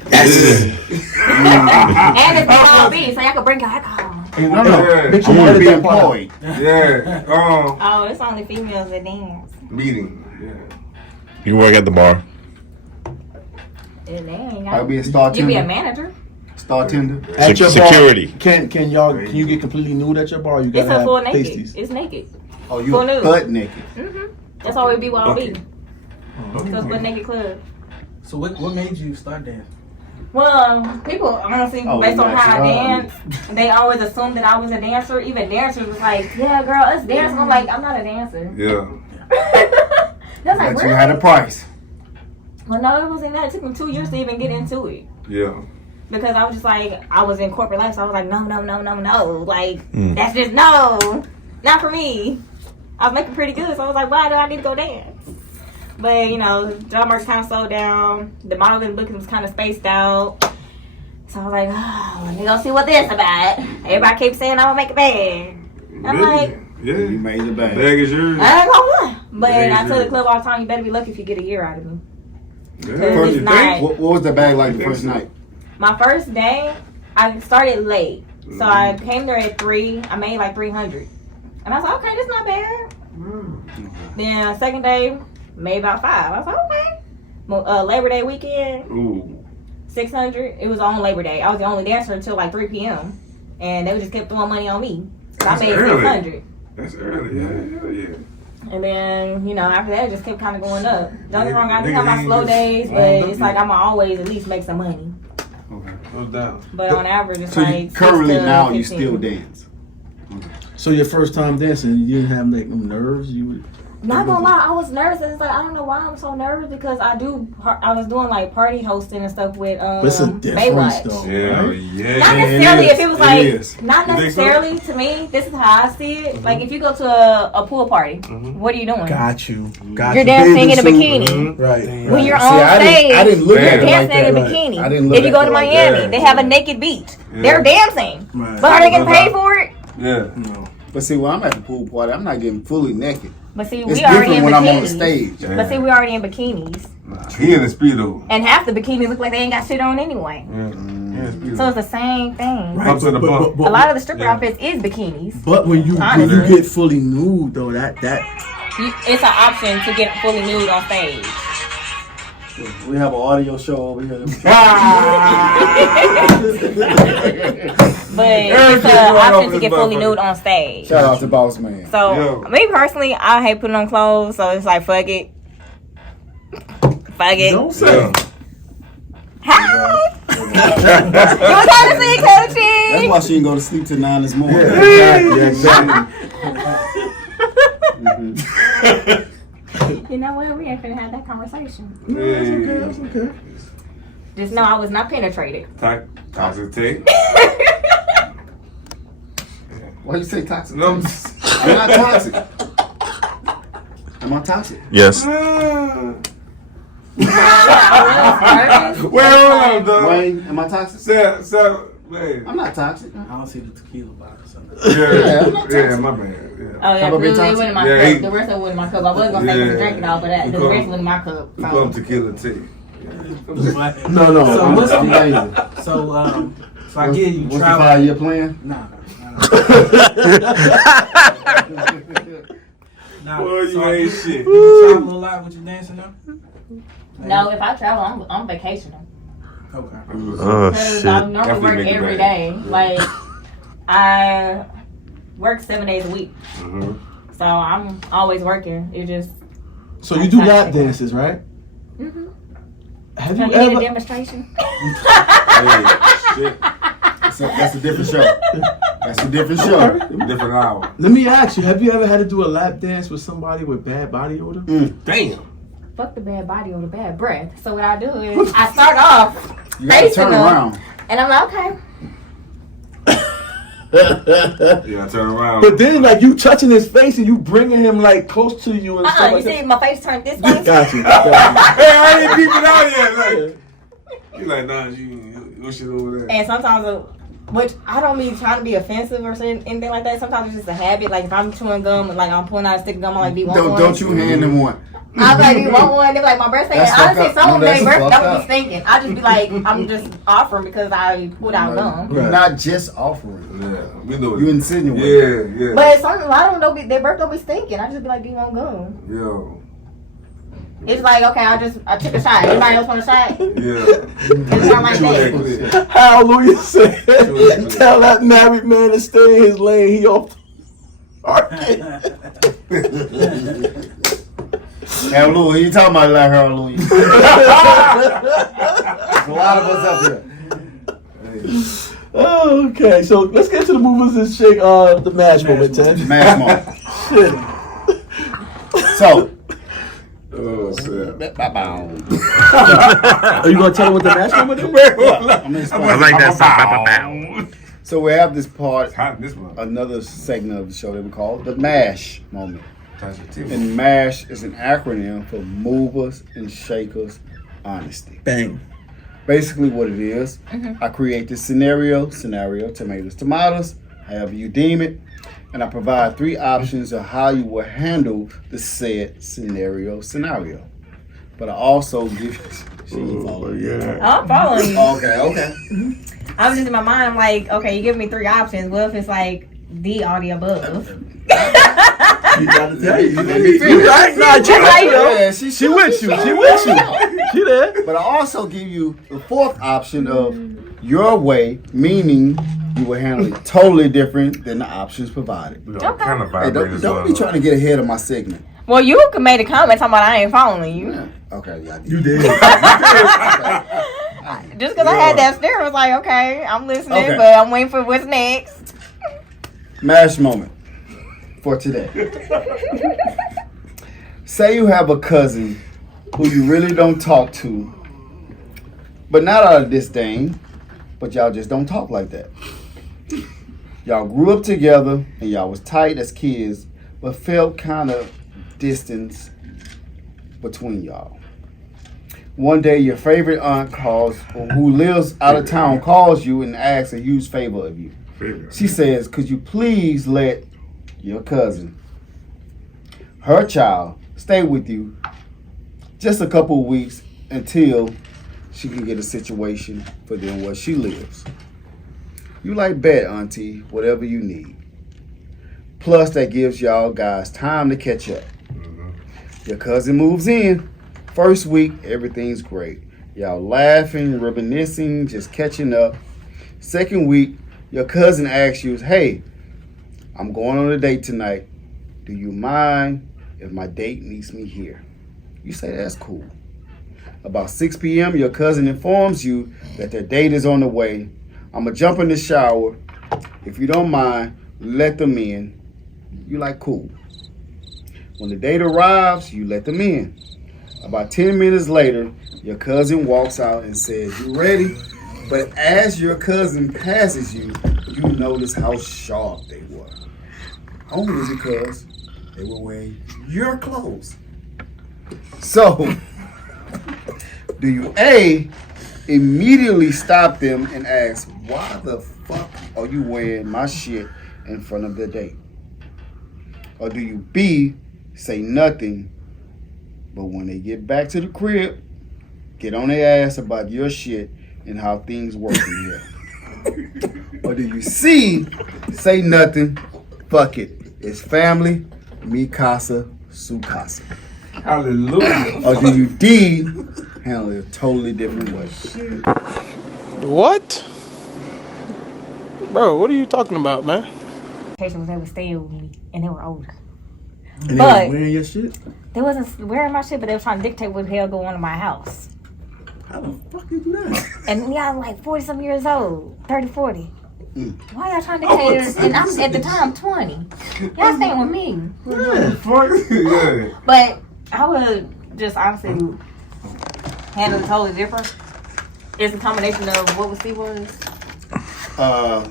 it's Palm Beach, so y'all can bring alcohol. No. Yeah. Make I you want to be edit that part out. employed. Yeah. Oh, it's only females that dance. Meeting. Yeah. You work at the bar. And they ain't I'll got. be a star You be a tender. manager. Star tender. At your Security. bar, can you get completely nude at your bar? Or you It's gotta a full have naked. pasties. It's naked. Oh, you Full nude. butt naked. That's all we be while Okay. we. So it's butt naked club. So what made you start dancing? Well, people honestly, Oh, based on how I natural. dance, they always assumed that I was a dancer. Even dancers was like, "Yeah, girl, us dancing." I'm like, I'm not a dancer. Yeah. That's like, But you really? had a price. Well, no, it wasn't that. It took me 2 years to even get into it. Yeah. Because I was just like, I was in corporate life, so I was like, no. Like, that's just no. Not for me. I was making pretty good, so I was like, why do I need to go dance? But, you know, job market kind of slowed down. The modeling booking was kind of spaced out. So I was like, oh, let me go see what this about. Everybody keeps saying I'm going to make a bag. I'm like, Yeah. You made the bag. Bag is yours. I ain't gonna lie. But Bag is I tell the yours. club all the time, you better be lucky if you get a year out of me. Yeah. Cause it's not. What was the bag like the first night? My first day, I started late. So I came there at 3. I made like 300. And I was like, okay, this not bad. Then second day, made about 5. I was like, okay. Labor Day weekend, Ooh. 600. It was on Labor Day. I was the only dancer until like 3 p.m. And they just kept throwing money on me. So I made early. 600. That's early. Yeah. And then, after that, it just kept kind of going up. Don't get me wrong, I do Nigga, have my they slow just days, but warmed up it's like yet. I'm always at least make some money. Okay. No doubt. But on average, it's So like you, currently 6 to now you 15. still dance. So your first time dancing, you didn't have like no nerves. You would. Not gonna lie, I was nervous. It's like I don't know why I'm so nervous because I was doing like party hosting and stuff with But it's a difference Baywatch. though. Yeah, Right? yeah. Not necessarily if it was like is. not You think so? necessarily to me. This is how I see it. Like if you go to a pool party, what are you doing? Got you. You're dancing in a bikini. Right. When you're See, on I stage, didn't look you're at it like dancing that. in a right. bikini. I didn't look If you at go it to like Miami, that. they have a naked beach. Yeah. They're dancing. Right. But are they getting paid for it? Yeah. No. But see, when I'm at the pool party, I'm not getting fully naked. But see, It's we already different in when I'm on the bikinis. stage. But see, we already in bikinis. He in the speedo. And half the bikinis look like they ain't got shit on anyway. Yeah. So it's the same thing. Right. Bump to the bump. A lot of the stripper Yeah. outfits is bikinis. But when you Honestly. get fully nude though, that It's an option to get fully nude on stage. We have an audio show over here. But it's an option to get fully nude on stage. Shout out to Boss Man. So, Yo. me personally, I hate putting on clothes. So it's like, fuck it. Fuck it. don't say. Yeah. Hi. You was trying to see That's Coachy. why she didn't go to sleep till 9 this morning. Exactly. You know what? We ain't finna have that conversation. That's okay. Just know I was not penetrated. Toxic tape. Why you say toxic? No. I'm not toxic. Am I toxic? Yes. Well, dog. Wayne, am I toxic? So, man. I'm not toxic. I don't see the tequila bottle. So. Yeah, I'm not yeah, toxic. my man. Yeah. Oh yeah, Have a bit it wasn't in my Yeah, cup. he- The rest of it wasn't in my cup. I was gonna say Yeah. we was drinking all, but that the rest was in my cup. We call him tequila tea. No. So what's I'm the, lazy. so I give you What's the travel. 5-year plan? Nah. Nah. Boy, you so ain't shit. Do you travel a lot with your dancing now? No, if I travel, I'm vacationing. Okay. Oh Because shit. I normally Definitely work make it every bad. day. Like I work 7 days a week, so I'm always working. It just So you do lap dances, right? Mhm. Have Can you you need a ever? demonstration? Hey, shit. That's a different show. That's a different show. Different hour. Let me ask you: have you ever had to do a lap dance with somebody with bad body odor? Damn. Fuck the bad body or the bad breath. So what I do is I start off You gotta facing turn them, around. and I'm like, okay. You gotta turn around. But then, like, you touching his face and you bringing him like close to you and stuff You like see that. my face turned this way. Got you. Hey, I ain't peep it out yet. Like, you like, nah, you shit over there. And sometimes, which I don't mean trying to be offensive or anything like that. Sometimes it's just a habit. Like if I'm chewing gum and like I'm pulling out a stick of gum, I'm like, do you want one? Don't you hand them one. I'm like, do you want one? They're like, my breath stinking. That's fucked Honestly, up. some of No, them, their that's breath fucked don't be up. stinking. I just be like, I'm just offering because I pulled out gum. You're not just offering. Yeah, we know it. You insinuate. Yeah. But some of them, their breath don't be stinking. I just be like, do you want gum? Yo. It's like, okay, I took a shot. Anybody else want a shot? Yeah. It's not like that. Hallelujah said, tell that married man to stay in his lane. He off the market. Hallelujah. You talking about like hallelujah. There's a lot of us up here. Okay, so let's get to the movers and shake. The MASH moment, Ted. MASH moment. So. Oh, shit. Are you gonna tell him what the MASH moment is? I like that song. So we have this part, Hot this one. another segment of the show that we call the MASH moment. Touch your teeth. And MASH is an acronym for Movers and Shakers Honesty. Bang. Basically what it is, I create this scenario, tomatoes, however you deem it, and I provide 3 options of how you will handle the said scenario. But I also give I'm following you. Okay. I'm just in my mind, I'm like, okay, you give me 3 options. What if it's like, D all the above. You gotta tell you. You right? Nah, she with you. She with you. She there. But I also give you the fourth option of your way, meaning you will handle it totally different than the options provided. Kind of Hey, don't be trying to get ahead of my segment. Well, you can make a comment talking about I ain't following you. Yeah. Okay, yeah, You did. Just because I had that stare, I was like, okay, I'm listening, Okay. but I'm waiting for what's next. M.A.S.H moment for today. Say you have a cousin who you really don't talk to, but not out of disdain, but y'all just don't talk like that. Y'all grew up together and y'all was tight as kids, but felt kind of distance between y'all. One day your favorite aunt calls, or who lives out of town, calls you and asks a huge favor of you. She says, could you please let your cousin, her child, stay with you just a couple of weeks until she can get a situation for them where she lives. You like, bet, auntie, whatever you need. Plus, that gives y'all guys time to catch up. Your cousin moves in. First week, everything's great. Y'all laughing, reminiscing, just catching up. Second week, your cousin asks you, hey, I'm going on a date tonight. Do you mind if my date meets me here? You say that's cool. About 6 p.m., your cousin informs you that their date is on the way. I'm going to jump in the shower. If you don't mind, let them in. You like, cool. When the date arrives, you let them in. About 10 minutes later, your cousin walks out and says, you ready? But as your cousin passes you, you notice how sharp they were. Only because they were wearing your clothes. So, do you A, immediately stop them and ask, why the fuck are you wearing my shit in front of the date? Or do you B, say nothing, but when they get back to the crib, get on their ass about your shit and how things work in here? Or do you C, say nothing, fuck it, it's family, mi casa, su casa? Hallelujah. Or do you D, handle it a totally different way? What? Bro, what are you talking about, man? They were staying with me, and they were older. And But- they was wearing your shit? They wasn't wearing my shit, but they were trying to dictate what the hell go on in my house. How the fuck you do that? And y'all like 40-some years old, 30, 40. Why y'all trying to dictate it? And I'm at the time 20. Y'all staying with me. Yeah. But I would just honestly handle it totally different. It's a combination of what C was.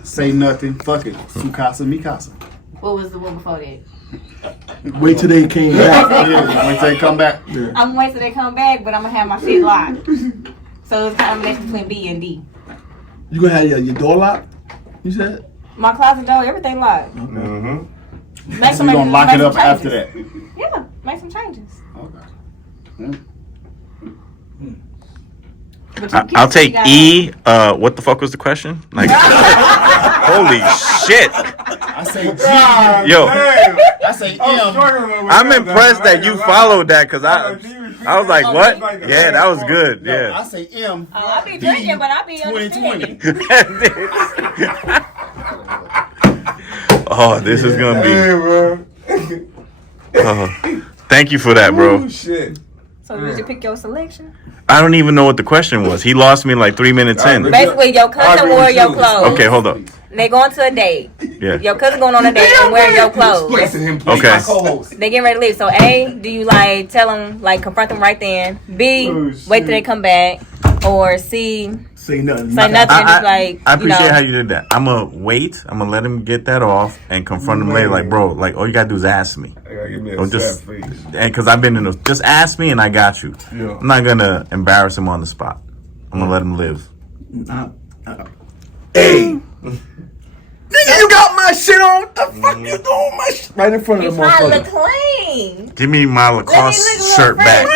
Say nothing, fuck it, su casa, mi casa. What was the one before that? Wait till they came back. Yeah, wait till they come back. Yeah. I'm gonna wait till they come back, but I'm gonna have my shit locked. So it's a combination between B and D. You gonna have your door locked? You said? My closet door, everything locked. Mm-hmm. Make So you gonna lock it up after that? Yeah, make some changes. Okay. But you I'll kids, take you gotta- E. What the fuck was the question? Like, holy shit. I say G. Yo, I say M. I'm impressed that you followed that because I was like, what? Yeah, that was good. No, Yeah. I say M. I be drinking, but I be 2020. understanding. Oh, this is gonna be. Bro. Thank you for that, bro. Oh, shit. So did you pick your selection? I don't even know what the question was. He lost me like 3 minutes in. Basically, your cousin wore your clothes. Okay, hold up. They going to a date. Yeah. Your cousin going on a date and wearing your clothes. Okay. They getting ready to leave. So A, do you like tell them, like confront them right then? B, wait till they come back. Or C, Say nothing. say nothing and just like, I appreciate you know. how you did that. I'm gonna wait. I'm gonna let him get that off and confront him later. Like, bro, like all you gotta do is ask me. Give me a Don't just sad face. and because I've been in those. Just ask me and I got you. Yeah. I'm not gonna embarrass him on the spot. I'm gonna let him live. A. Nigga, you got my shit on. What the fuck you doing my shit? Right in front of You the trying to look motherfucker. clean. Give me my Lacoste shirt back.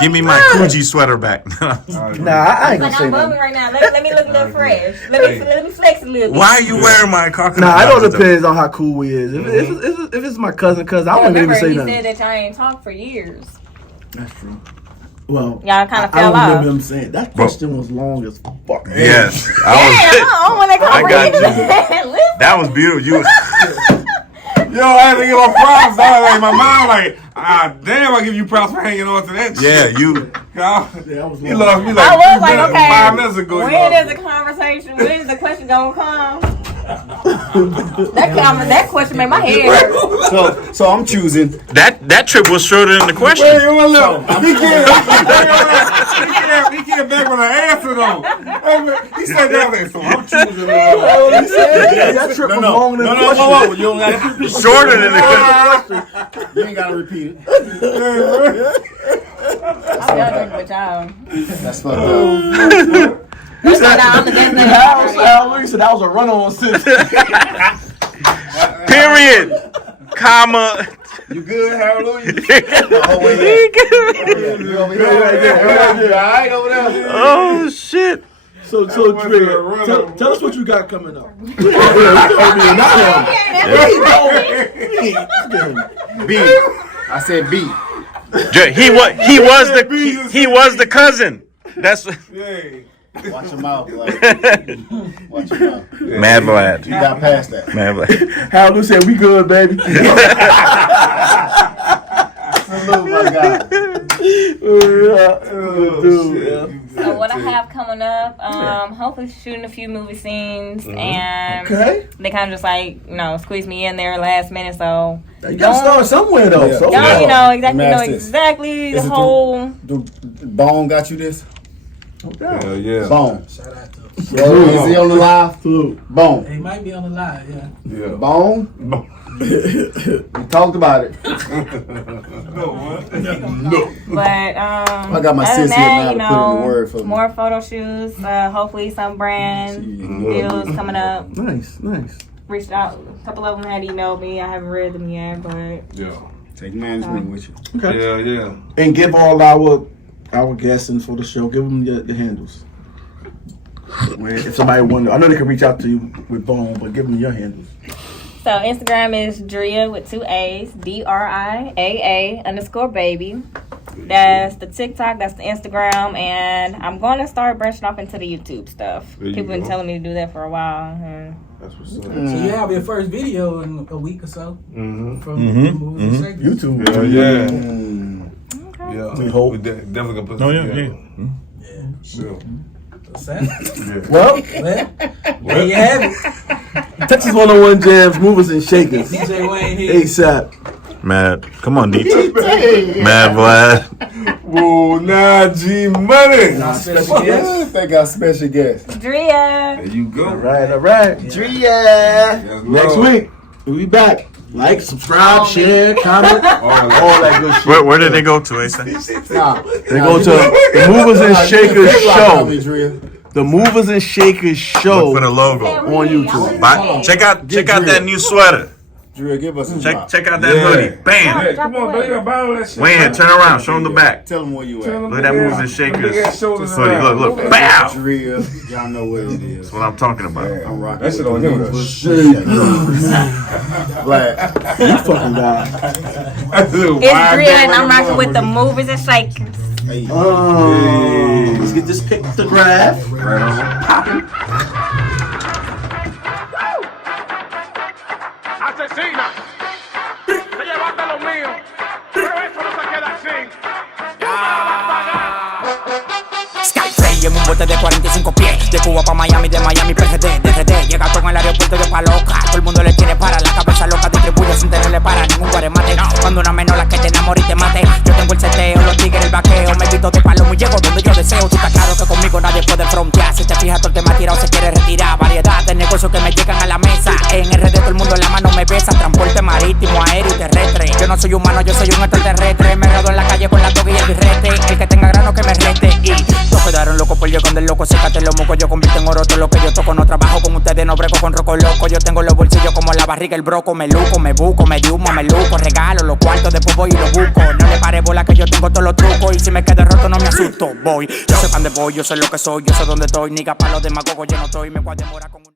Give me my Coogee sweater back. Nah, I ain't Like gonna say I'm bumming nothing. right now. Let me look a little fresh. Let me flex a little bit. Why are you wearing my coconut? Nah, it all glasses, depends on how cool we is. If it's my cousin, I wouldn't Remember, even say you nothing. said that y'all ain't talked for years. That's true. Well, Y'all kind of I fell don't off. remember him saying that question was long as fuck. Yes, Yeah, I don't want to I got you. That was beautiful. You. Yo, I had to give my props. Like my mom, like, damn, I give you props for hanging on to that shit. Yeah, you. He lost me like I was like, 5 minutes ago. when is the conversation? When is the question gonna come? That question made my head hurt. So I'm choosing. That trip was shorter than the question. Wait, look. He came back with an answer though. He said that. So I'm choosing. That trip was long than the question. You don't gotta, Shorter than the question. you ain't gotta repeat it. I'm done with y'all. That's fucked up. You said I'm the best that was a run-on sentence. Period. Comma. You good, Harold? Oh shit. So Dre, tell us what you got coming up. B. I said B. He was the cousin. That's Watch your mouth. Watch your mouth. Mad Vlad. You got past that. Mad Vlad. Harold said we good, baby. Salute, my God. So what I have coming up, hopefully shooting a few movie scenes, and they kind of just like squeeze me in there last minute. So you gotta start somewhere though. Yeah. So Don't exactly the whole. Bone got you this. Hell yeah. Bone. Shout out to him. Is he on the live? Bone. He might be on the live, yeah. Bone. We talked about it. But I got my other than sis here that, now to put in the word for me. more photo shoots. Hopefully some brand deals coming up. Nice. Reached out. A couple of them had emailed me. I haven't read them yet, but Take management with you. Okay. Yeah. And give all our guests for the show, give them your handles. If somebody wonder, I know they can reach out to you with Bone, but give them your handles. so Instagram is DRIAA with 2 A's, DRIAA_baby. That's the TikTok, that's the Instagram, and I'm going to start branching off into the YouTube stuff. People been telling me to do that for a while. And That's what's up. So you have your first video in a week or so from Movies and Shakers. YouTube. Yeah. We hope. We definitely gonna put Oh, this yeah, together. Yeah. Sure. Well, There you have it. Texas 101 Jams, Movers and Shakers. DJ Wayne here. ASAP. Mad. Come on, D. Mad Vlad. Whoa, G Money. Our special guest. They got special guests. DRIAA. There you go. All right. DRIAA. Yes, Next Lord. week, we'll be back. Like, subscribe, share, comment, all that good shit. Where did they go to, Asa? They go to the Movers and Shakers show. The Movers and Shakers show For the logo. on YouTube. Check out that new sweater. Drew, give us a drop. Check out that hoodie. Bam. Hey, come on, baby, buy all that shit. Waynehead, turn around. Show them the back. Tell them where you Tell at. them Look at that Movers and Shakers Big ass shoulders hoodie. around. Look. Bow. DRIAA. Y'all know what it is. That's what I'm talking about. I'm rocking. That shit on him. Black. You fucking guy. That's a It's wide DRIAA, back and I'm like a rocking with the Movers and Shakers. Hey. Let's get this pictograph. Asesina, te llevaste lo mío, pero eso no se queda así. Skyface en un bote de 45 pies. De Cuba pa' Miami, de Miami PGD, DRD. Llega con el aeropuerto de Paloca. Todo el mundo le tiene para la cabeza loca. Distribuye sin tenerle para ningún guaremate. Cuando una menor la que te enamore y te mate. Yo tengo el seteo, los tigres, el vaqueo. Me visto de palomo y llego donde yo deseo. Tú estás claro que conmigo nadie puede frontear. Si te fijas, todo el que me ha tirado se quiere retirar. Variedad de negocios que me llegan a la mesa. En RD todo el mundo en la mano me besa. Transporte marítimo, aéreo y terrestre. Yo no soy humano, yo soy un extraterrestre. Me rodo en la calle con la toga y el birrete. El que tenga grano que me rete. Y todos quedaron locos por llegar del loco. Sécate los mocos, yo convierto en oro todo lo que yo toco. No trabajo con ustedes, no brego con roco. loco, loco. Yo tengo los bolsillos como la barriga, el broco. Me luco, me busco, me diumo, me luco. Regalo los cuartos, después voy y los busco. No le pare bola que yo tengo todos los trucos. Y si me quedo roto no me asusto, voy. Yo sé pan de voy, yo sé lo que soy, yo sé dónde estoy. Niga pa' los demagogos, yo no estoy. Me voy a demorar con un...